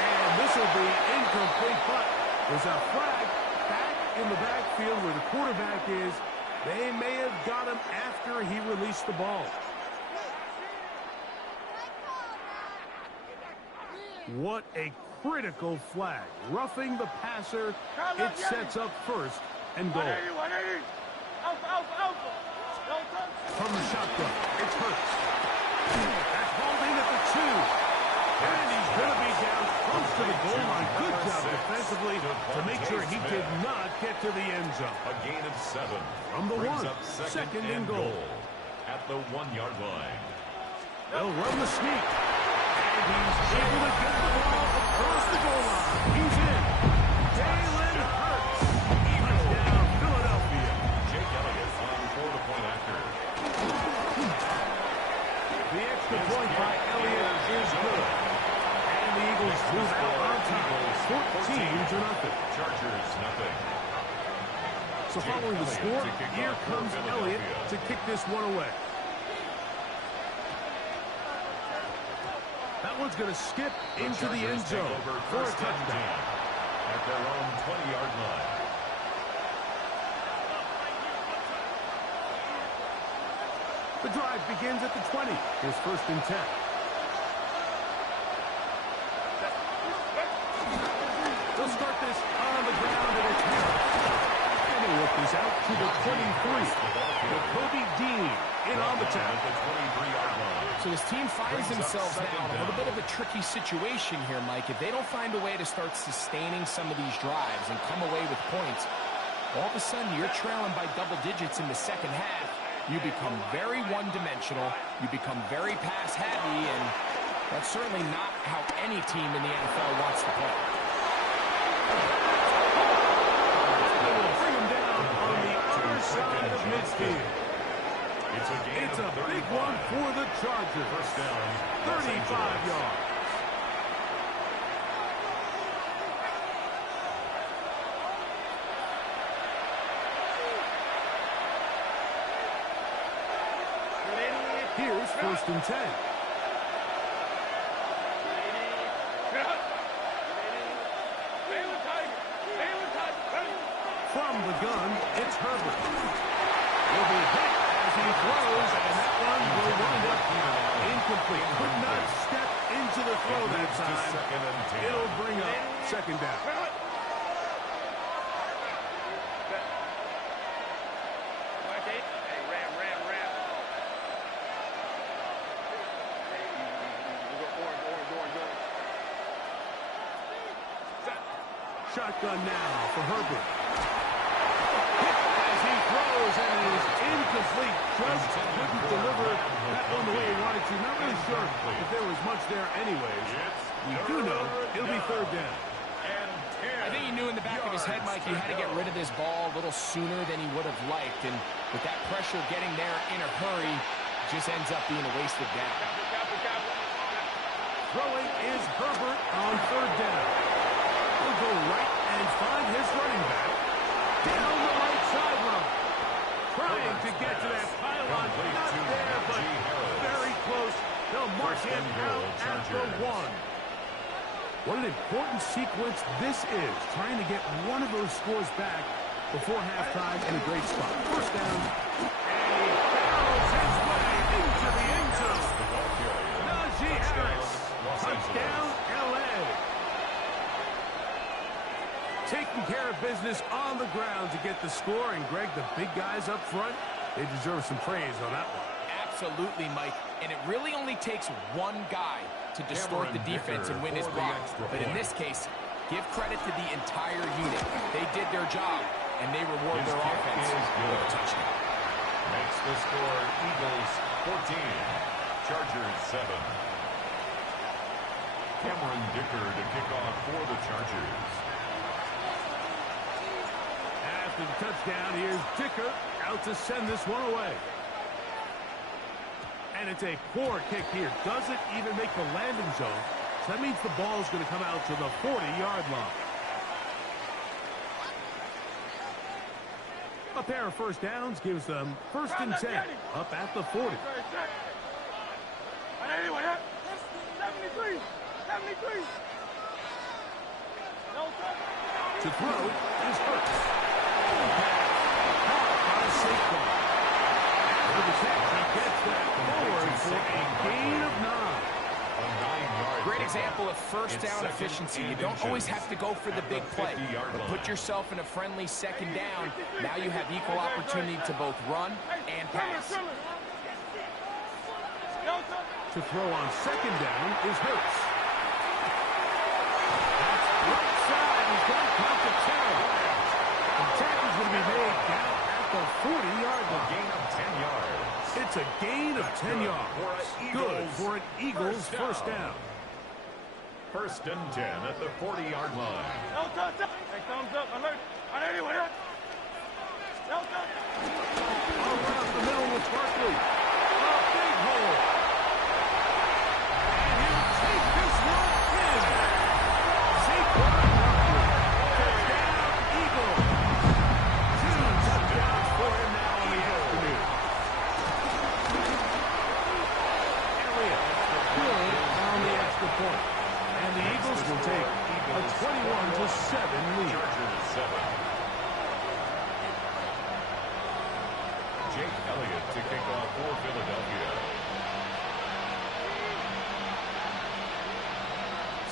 And this will be incomplete, but there's a flag back in the backfield where the quarterback is. They may have got him after he released the ball. What a critical flag. Roughing the passer, it sets up first and goal. From the shotgun, it's Hurts. That's holding at the 2. And he's going to be down close to the goal line. Good job defensively to make sure he did not get to the end zone. A gain of 7. From the Brings 1, up second and goal. At the 1-yard line. They'll run the sneak. And he's able to get the ball across the goal line. He's in. Jalen Hurts. Touchdown, Philadelphia. Jake Elliott on for the point after. The extra point by Elliott is good. And the Eagles move out on top. 14-0. Chargers, nothing. So following the score, here comes Elliott to kick this one away. That one's going to skip into the end zone for a touchdown. At their own 20-yard line. The drive begins at the 20. Here's first and 10. They'll start this on the ground and it's Harris. And they work this out to the 23. Kobe Dean in on the tackle. At the 23-yard line. So this team finds themselves now in a little bit of a tricky situation here, Mike. If they don't find a way to start sustaining some of these drives and come away with points, all of a sudden you're trailing by double digits in the second half. You become very one-dimensional. You become very pass-heavy, and that's certainly not how any team in the NFL wants to play. They will bring him down on the other side of midfield. It's a big one for the Chargers. First down, 35 yards. Here's first and 10. From the gun, it's Herbert. Will be hit as he throws, and that one will wind up incomplete. Could not step into the throw that time. It'll bring up second down. Shotgun now for Herbert. Hit as he throws, and it is incomplete. Just couldn't deliver that one the way he wanted to. Not really sure if there was much there anyways. We do know it'll be third down. I think he knew in the back of his head, Mike, he had to get rid of this ball a little sooner than he would have liked. And with that pressure getting there in a hurry, just ends up being a wasted down. Throwing is Herbert on third down. He'll go right and find his running back down the right sideline. Trying to get to that pylon. Not there, but very close. They'll mark him out at the 1. What an important sequence this is. Trying to get one of those scores back before halftime in a great spot. First down. And he barrels his way into the end zone. Najee Harris. Touchdown, L.A. Taking care of business on the ground to get the score. And, Greg, the big guys up front, they deserve some praise on that one. Absolutely, Mike. And it really only takes one guy to distort the defense and win his block. But in this case, give credit to the entire unit. They did their job, and they reward their offense with a touchdown. Makes the score Eagles 14, Chargers 7. Cameron Dicker to kick off for the Chargers. After the touchdown, here's Dicker out to send this one away. And it's a poor kick here. Doesn't even make the landing zone. So that means the ball is going to come out to the 40-yard line. A pair of first downs gives them 1st and 10 up at the 40. 73. To throw is Hurts. Caught by Saquon. After the catch, he gets that forward for a gain of 9. Great example of first down efficiency. You don't always have to go for the big play, but put yourself in a friendly second down. Now you have equal opportunity to both run and pass. To throw on second down is Hurts. That's right side. He's got to count to 10. The tackle's going to be made down at the 40-yard line. Gain of 10 yards. It's a gain of 10 yards. Good for an Eagles first down. 1st and 10 at the 40-yard line. Thumbs up. Alert. All right up the middle with Barkley. A big hole. And he'll take this one in. Saquon Barkley. Touchdown, Eagles. 2 touchdowns for him now in the afternoon. Elliott, good on the extra point. And the Eagles will take a 21-7 lead. Chargers 7. Jake Elliott to kick off for Philadelphia.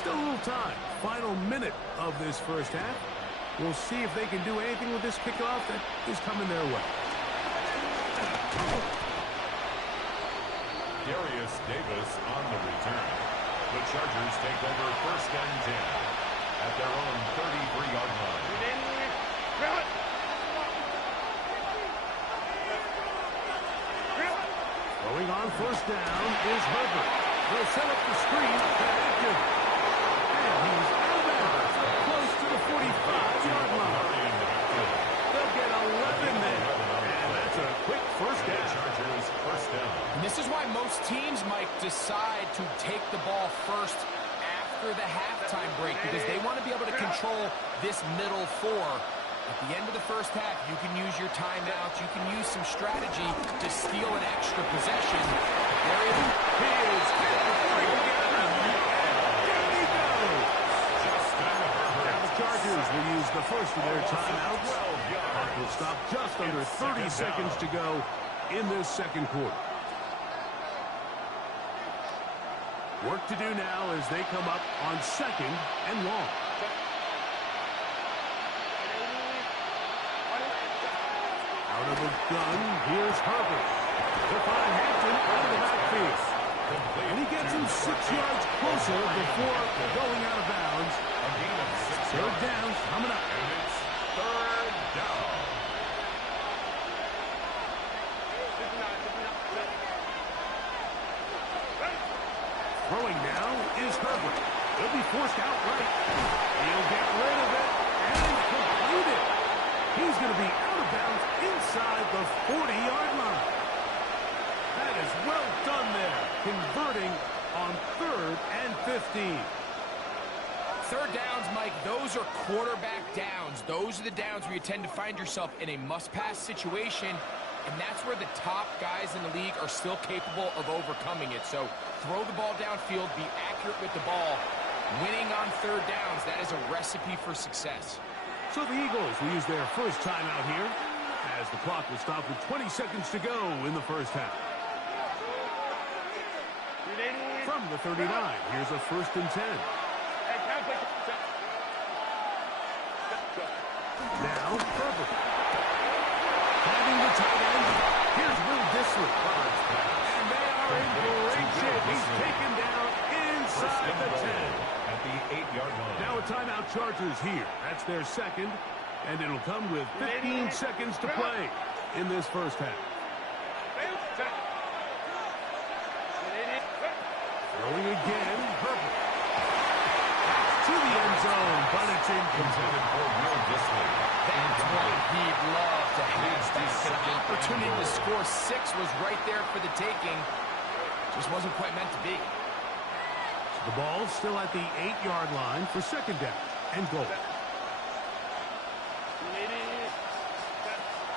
Still a little time. Final minute of this first half. We'll see if they can do anything with this kickoff that is coming their way. Darius Davis on the return. The Chargers take over 1st and 10 at their own 33-yard line. Going on first down is Herbert. They'll set up the screen to Aikman. And he's out of bounds, close to the 45-yard line. They'll get 11 there. And that's a quick first down. Chargers first down. And this is why most teams, Mike, decide to take the ball first after the halftime break, because they want to be able to control this middle 4. At the end of the first half, you can use your timeouts. You can use some strategy to steal an extra possession. There he is. He is before he can get it. And down he goes. Now the Chargers Eagles will use the first of their timeouts. Clock will stop just under 30 seconds to go in this second quarter. Work to do now as they come up on 2nd and long. Out of the gun, here's Herbert. They'll find Hampton out of the backfield. And he gets him 6 yards closer before going out of bounds. Third down coming up. And it's third down. Throwing now is Herbert. He'll be forced out right. He'll get rid of it and complete it. He's going to be out of bounds inside the 40-yard line. That is well done there, converting on 3rd and 15. Third downs, Mike, those are quarterback downs. Those are the downs where you tend to find yourself in a must-pass situation, and that's where the top guys in the league are still capable of overcoming it. So throw the ball downfield, be accurate with the ball. Winning on third downs, that is a recipe for success. So the Eagles will use their first timeout here as the clock will stop with 20 seconds to go in the first half. From the 39, here's a 1st and 10. Now, Herbert. Having the tight end. Here's Will Disley. And they are in great shape. He's taken down inside the 10. At the 8-yard line. Now a timeout Chargers here. That's their second. And it'll come with 15 seconds to play in this first half. Throwing again, Herbert. To the end zone, but it's incomplete. That's what he'd love to have. The opportunity to score 6 was right there for the taking. Just wasn't quite meant to be. The ball still at the 8-yard line for 2nd down and goal.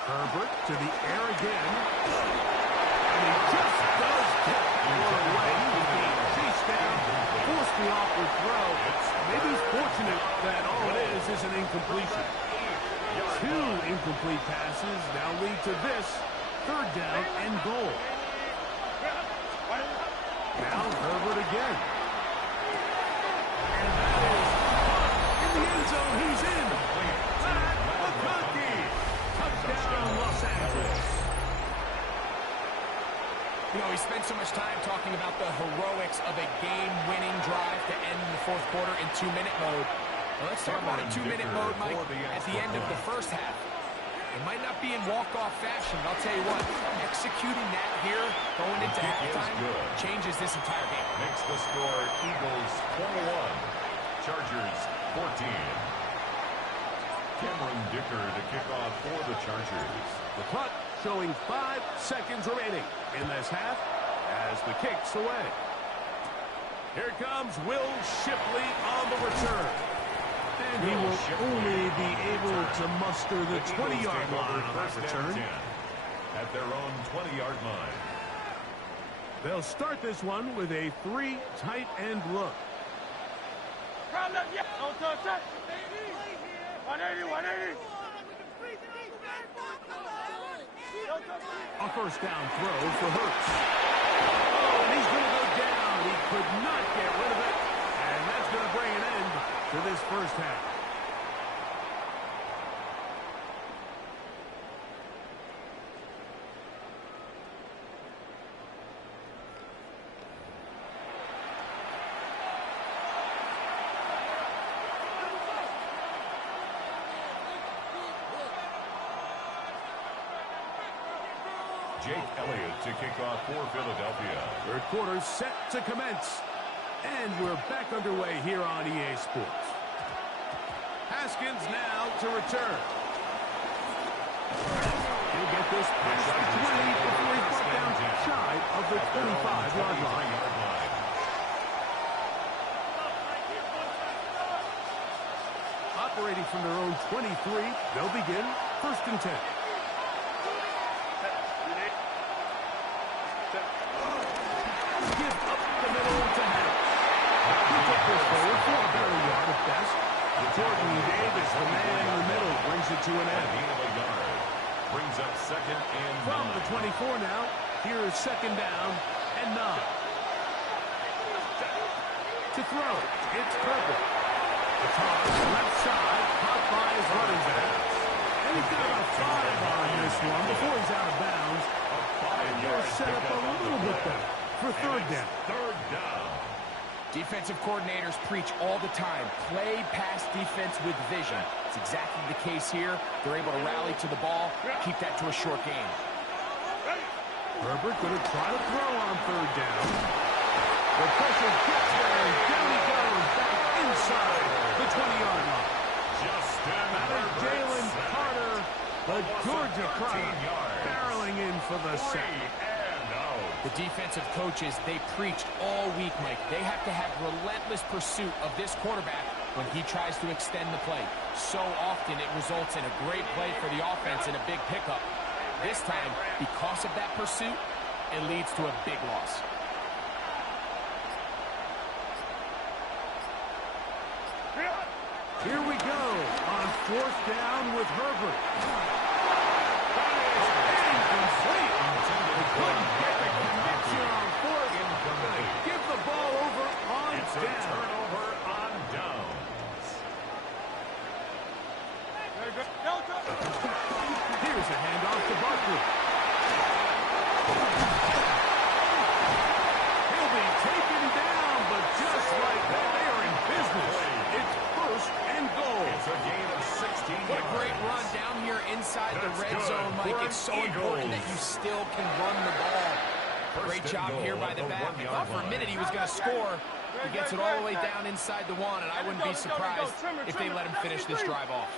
Herbert to the air again. And he just does get away. He's being chased down, forced the awkward throw. Maybe he's fortunate that all it is an incompletion. 2 incomplete passes now lead to this 3rd down and goal. Now Herbert again. And that is in the end zone. He's in. Pat McConkey. Touchdown, Los Angeles. You know, we spent so much time talking about the heroics of a game-winning drive to end the 4th quarter in 2-minute mode. Well, let's talk about a 2-minute mode, Mike, at the end of the first half. It might not be in walk-off fashion, but I'll tell you what, executing that here, going into halftime, changes this entire game. Makes the score Eagles 21, Chargers 14. Cameron Dicker to kick off for the Chargers. The clock showing 5 seconds remaining in this half as the kick's away. Here comes Will Shipley on the return. And he will only be able to muster the 20-yard line on that return. At their own 20-yard line. They'll start this one with a 3 tight end look. A first down throw for Hurts. Oh, and he's going to go down. He could not get rid of it. And that's going to bring an end to this first half. Jake Elliott to kick off for Philadelphia. Third quarter set to commence. And we're back underway here on EA Sports. Haskins now to return. He'll get this past the 20 before he brought down shy of the 25-yard line. Operating from their own 23, they'll begin 1st and 10. Give up the middle to Harris. He took this forward for about a yard at best. Jordan Davis, the man in the middle, brings it to an end. Gain of a yard. Brings up second and From 9. the 24 now, here is second down and 9. To throw, it's Herbert. The toss, left side, caught by his running back. And he's got a 5 on this one before he's out of bounds. They're set up a little bit better for third down. Third down. Defensive coordinators preach all the time, play pass defense with vision. It's exactly the case here. They're able to rally to the ball, keep that to a short game. Herbert going to try to throw on third down. The pressure gets there, and down he goes, back inside the 20-yard line. Jalen Carter, the Georgia product, barreling in for the sack. The defensive coaches, they preached all week, Mike. They have to have relentless pursuit of this quarterback when he tries to extend the play. So often it results in a great play for the offense and a big pickup. This time, because of that pursuit, it leads to a big loss. Here we go on fourth down with Herbert. Incomplete. Couldn't get the connection on fourth. Give the ball over on It's a down. turnover on downs. Here's a handoff to Barkley. He'll be taken down, but just like that, they are in business. It's first and goal. It's a gain of 16 What a yards. great run down here inside the That's red good zone, Mike. for It's so Eagles. important that you still can run the ball. Great and job goal here by at the the back. I 1-yard thought for a line. minute he was going to score. He gets it all the way down inside the one, and I wouldn't be surprised if they let him finish this drive off.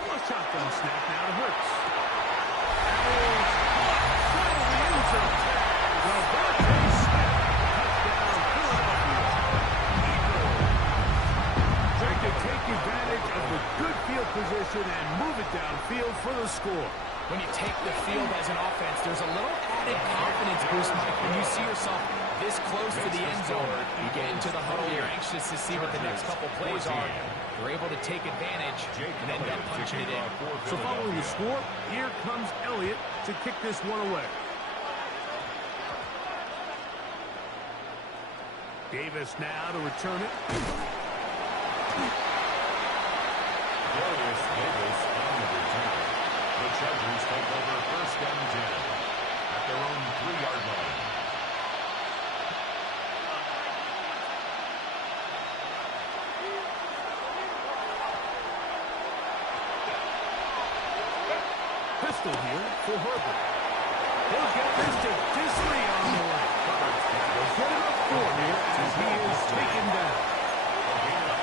A shotgun snap now to Hurts. Side of the end zone. The Barkley snap. Touchdown, Philadelphia. Eagles trying to take advantage of the good field position and move it downfield for the score. When you take the field as an offense, there's a little added confidence boost, Mike, when you see yourself this close to the end zone. You get into the huddle, you're anxious to see what the next couple plays are. You're able to take advantage and end up punching it in. So following the score, here comes Elliott to kick this one away. Davis now to return it. Darius Davis on the return. The Chargers take over first and 10 at their own 3-yard line. Pistol here for Herbert. He'll get this to Disley on the way. They'll get it up 4 here as he is taken down.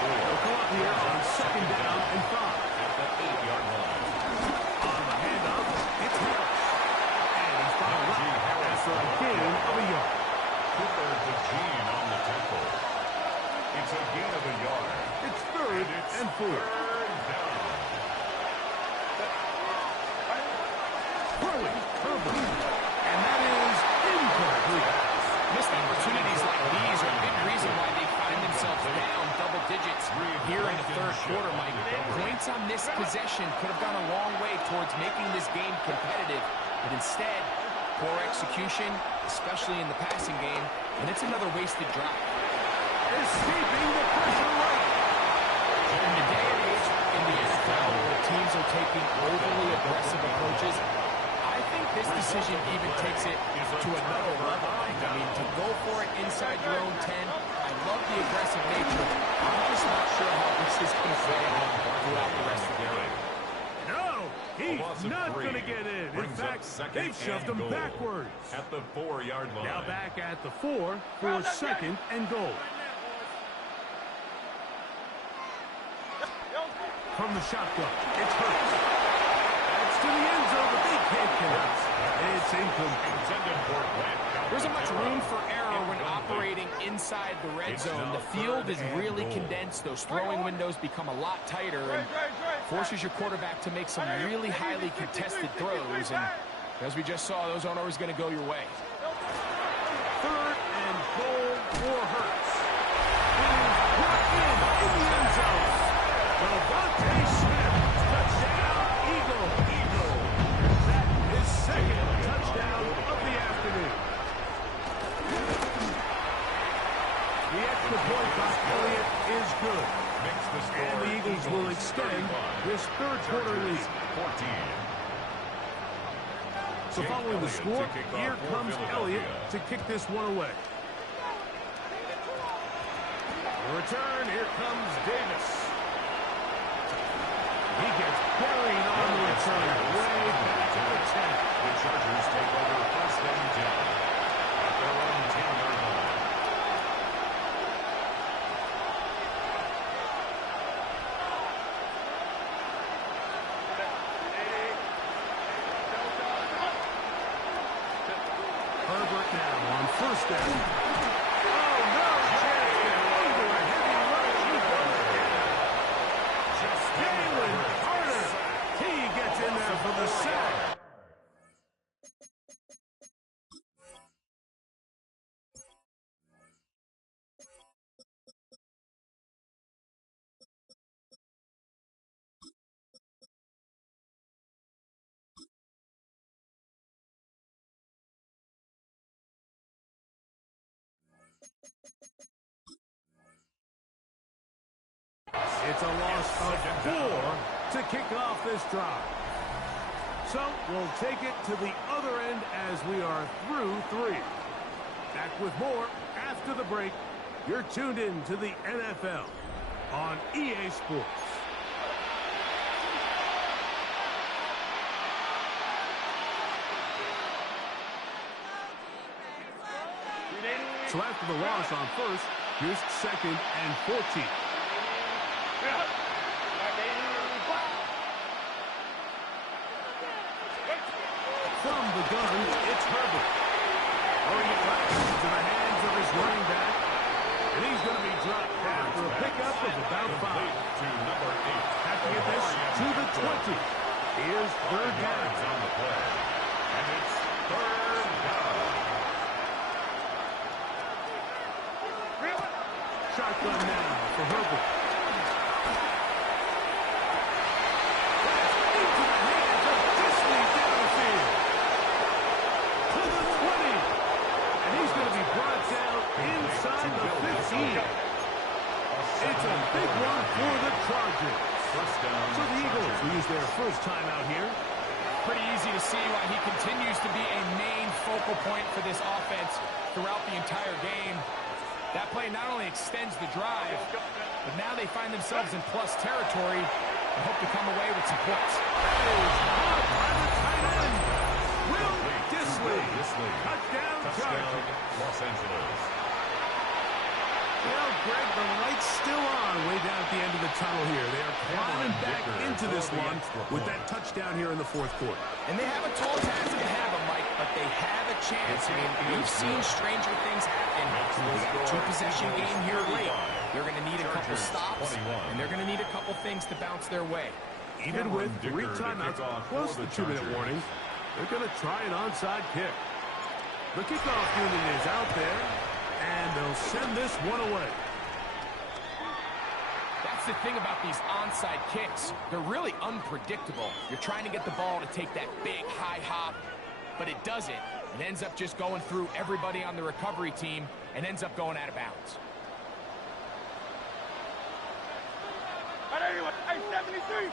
They'll come up here on second down and 5. At the 8-yard line. On the handoff, it's Harris. And he's fouled up after a gain of a yard. Cooper DeJean on the tackle. It's a gain of a yard. It's third and 4. Third down. Throwing Herbert. And that is incomplete. Missed opportunities like these are a big reason why they find themselves down double digits here in the third quarter, Mike. Points on this possession could have gone a long way towards making this game competitive, but instead, poor execution, especially in the passing game, and it's another wasted drive. Escaping the pressure right. In the day and age in the NFL where teams are taking overly aggressive approaches, I think this decision even takes it to another level. I mean, to go for it inside your own 10, I love the aggressive nature. I'm just not sure how this is going to play out throughout the rest of the game. No, A he's loss of not 3 going to get in. In brings up fact, second they've shoved and him goal backwards. at the 4-yard line. Now back at the 4 for second and goal. From the shotgun, it's Hurts. That's to the end zone, but they can't connect. It's incomplete. Intended for Grant. There isn't much room for error when operating inside the red zone. The field is really condensed. Those throwing windows become a lot tighter and forces your quarterback to make some really highly contested throws. And as we just saw, those aren't always going to go your way. Third and goal for Hurts. It is brought in the end zone. will extend this third quarter lead. 14. So following the score, here comes Elliott to kick this one away. The return, here comes Davis. He gets buried on the return, way back to the 10. The Chargers take over first and 10 at their own 10-yard line. Herbert now on first down. Oh, no chance to over a heavy rush. He goes down. Jalen Carter. He gets in there for the sack. It's a loss of 4 to kick off this drive. So we'll take it to the other end as we are through 3. Back with more after the break. You're tuned in to the NFL on EA Sports. So after the loss on first, here's second and 14. From the gun, it's Herbert. Throwing it right into the hands of his running back. And he's going to be dropped after a pickup of about 5. To number 8. Have to get this to the 20. Here's third down. On the play. And it's third down. Shotgun now for Herbert. Inside the 15. It's a big one for the Chargers. So the Eagles will use their first time out here. Pretty easy to see why he continues to be a main focal point for this offense throughout the entire game. That play not only extends the drive, but now they find themselves in plus territory and hope to come away with some points. That is caught by the tight end. Will Disley. Touchdown, Chargers. Los Angeles. Well, Greg, the light's still on way down at the end of the tunnel here. They are climbing back into this one with that touchdown here in the fourth quarter. And they have a tall task ahead of them, Mike, but they have a chance. I mean, we've seen stranger things happen. They got a two-possession game here late. They're going to need a couple stops, and they're going to need a couple things to bounce their way. Even with 3 timeouts plus the 2-minute warning, they're going to try an onside kick. The kickoff unit is out there, and they'll send this one away. That's the thing about these onside kicks. They're really unpredictable. You're trying to get the ball to take that big high hop, but it doesn't. It ends up just going through everybody on the recovery team and ends up going out of bounds. Hey, 73.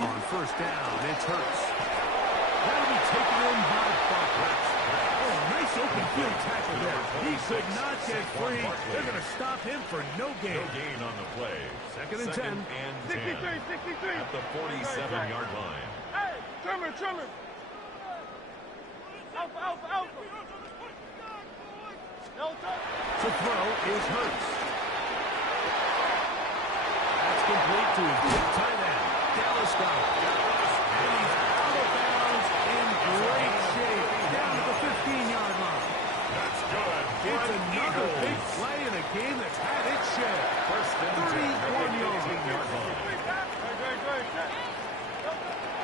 On first down, it's Hurts. That'll be taken in by Buck. Oh, nice open field tackle there. He could not get free. They're going to stop him for no gain. No gain on the play. Second and 10. 63. At the 47-yard line. Hey, Trimmer. Alpha. To throw is Hurts. That's complete to his big tight end, Dallas Goedert. And he's out of bounds in great shape. Down to the 15-yard line. That's good. It's another big play in a game that's had its share. First and 31 yards.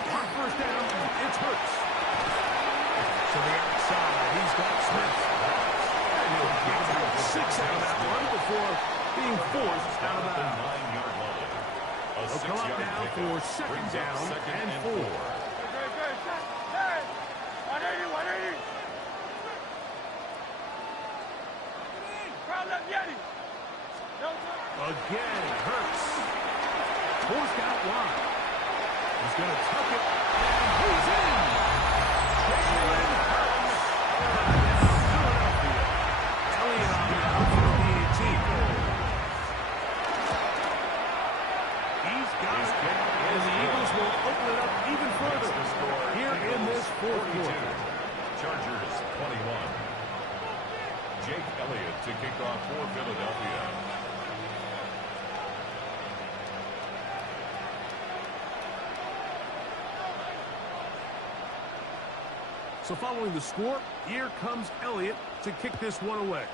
On first down, it's Hurts. To the outside, he's got Smith. And he'll get about 6 out of that one before being forced out of bounds. 9-yard line. They'll come up now for second down and 4. Hey, 180. Crowd left Yeti. Again, Hurts. Forced out wide. He's going to tuck it, and he's in. Jalen Hurts. Philadelphia. Elliott on now for the 18. He's got it, and the Eagles will open it up even further here in this fourth quarter. Chargers 21. Jake Elliott to kick off for Philadelphia. So following the score, here comes Elliott to kick this one away.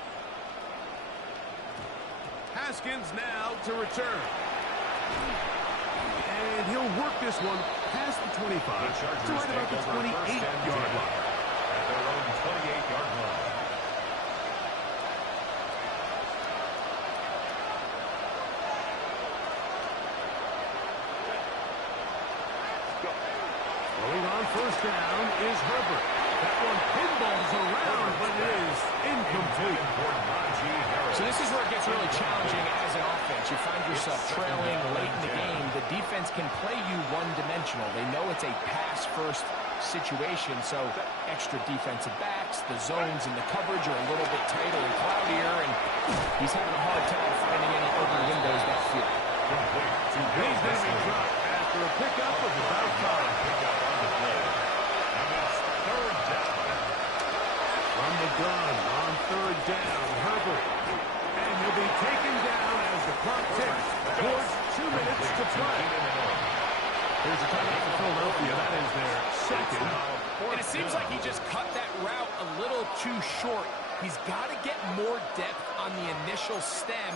Haskins now to return. And he'll work this one past the 25 to right about the 28-yard line. At their own 28-yard line. Going on first down is Herbert. That one pinballs around, but it is incomplete. So this is where it gets really challenging as an offense. You find yourself trailing late in the game. The defense can play you one-dimensional. They know it's a pass-first situation, so extra defensive backs, the zones and the coverage are a little bit tighter and cloudier, and he's having a hard time finding any open windows backfield. He's going to be dropped after a pickup of about 5. From the gun on third down, Herbert. And he'll be taken down as the clock ticks towards 2 minutes to play. Here's a timeout for Philadelphia. That is their second. And it seems like he just cut that route a little too short. He's got to get more depth on the initial stem,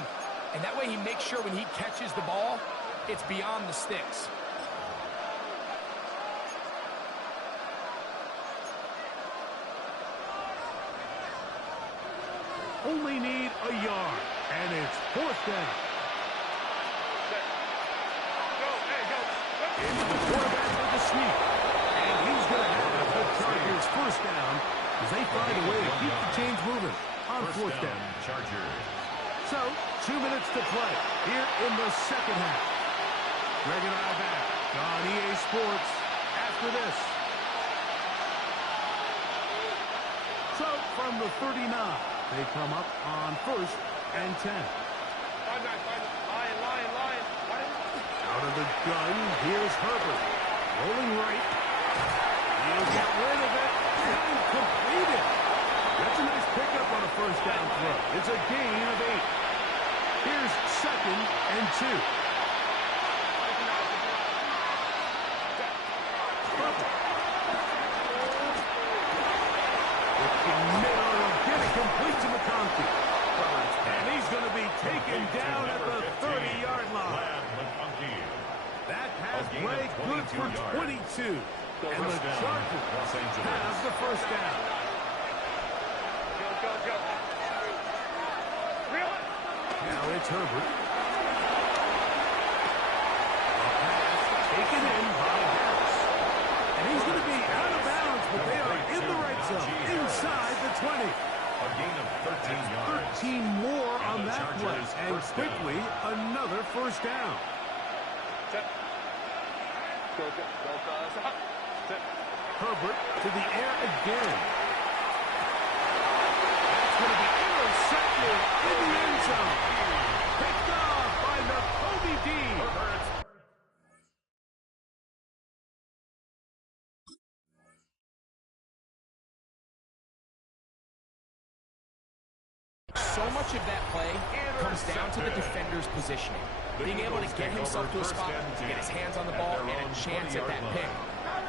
and that way he makes sure when he catches the ball, it's beyond the sticks. Only need a yard, and it's fourth down. Into the quarterback with the sneak, and he's going to have the Chargers first down as they find a way to keep the chains moving on fourth down. Chargers. So, 2 minutes to play here in the second half. Greg and I back on EA Sports after this. So, from the 39, they come up on first and 10. Out of the gun, here's Herbert. Rolling right. He'll get rid of it and complete it. That's a nice pickup on a first down throw. It's a gain of 8. Here's second and 2. Complete to McConkey. And he's going to be taken down at the 30-yard line. That pass play good for 22. And the Chargers have the first down. Now it's Herbert. A pass taken in by Harris. And he's going to be out of bounds, but they are in the right zone, inside the 20. A gain of 13 yards. 13 more on that play, and quickly another first down. Herbert to the air again. That's going to be intercepted in the end zone. Picked off by Kobe D. So much of that play comes down to the defender's positioning. Being able to get himself to a spot, to get his hands on the ball, and a chance at that pick.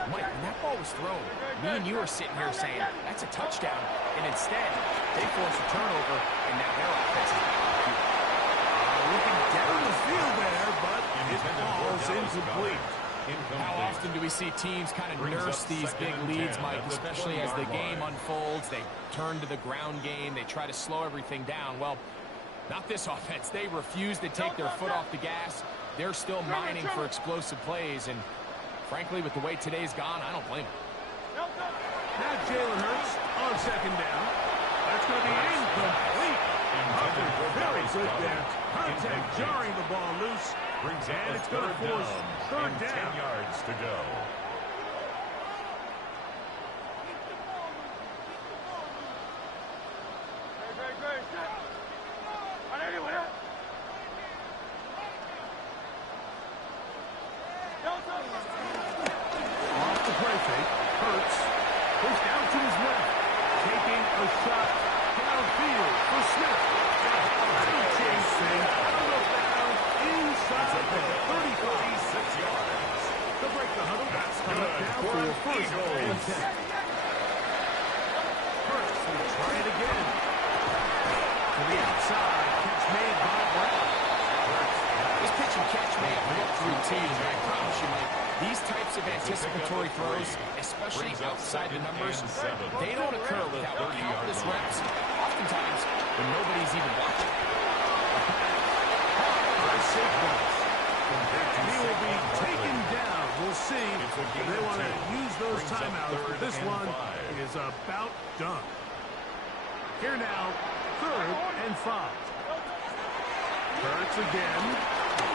Mike, when that ball was thrown, me and you are sitting here saying, that's a touchdown. And instead, they force a turnover, and now their offense is back on the field. Looking down the field there, but it falls incomplete. How often do we see teams kind of nurse these big leads, Mike, especially as the game unfolds? They turn to the ground game. They try to slow everything down. Well, not this offense. They refuse to take their foot off the gas. They're still mining for explosive plays. And frankly, with the way today's gone, I don't blame them. Now Jalen Hurts on second down. That's going to be incomplete. A Very good there. Contact jarring the ball loose. And it's going to force third down. 10 yards to go. Off the play fake. Hurts. Goes down to his left. Taking a shot downfield for Smith. Little chase thing. Out of bounds. Inside the 36 yards. to break the huddle. That's Coming up good now for for an a first and Eagles. 10. Hurts will try it again. To the outside. Catch made by Brown. This pitch and catch may have looked routine, but I promise you, Mike, these types of anticipatory throws, especially outside the numbers, they don't occur without countless reps, oftentimes when nobody's even watching. He will be taken down. We'll see if they want to use those timeouts. But this one is about done. Here now, 3rd and 5. Hurts again.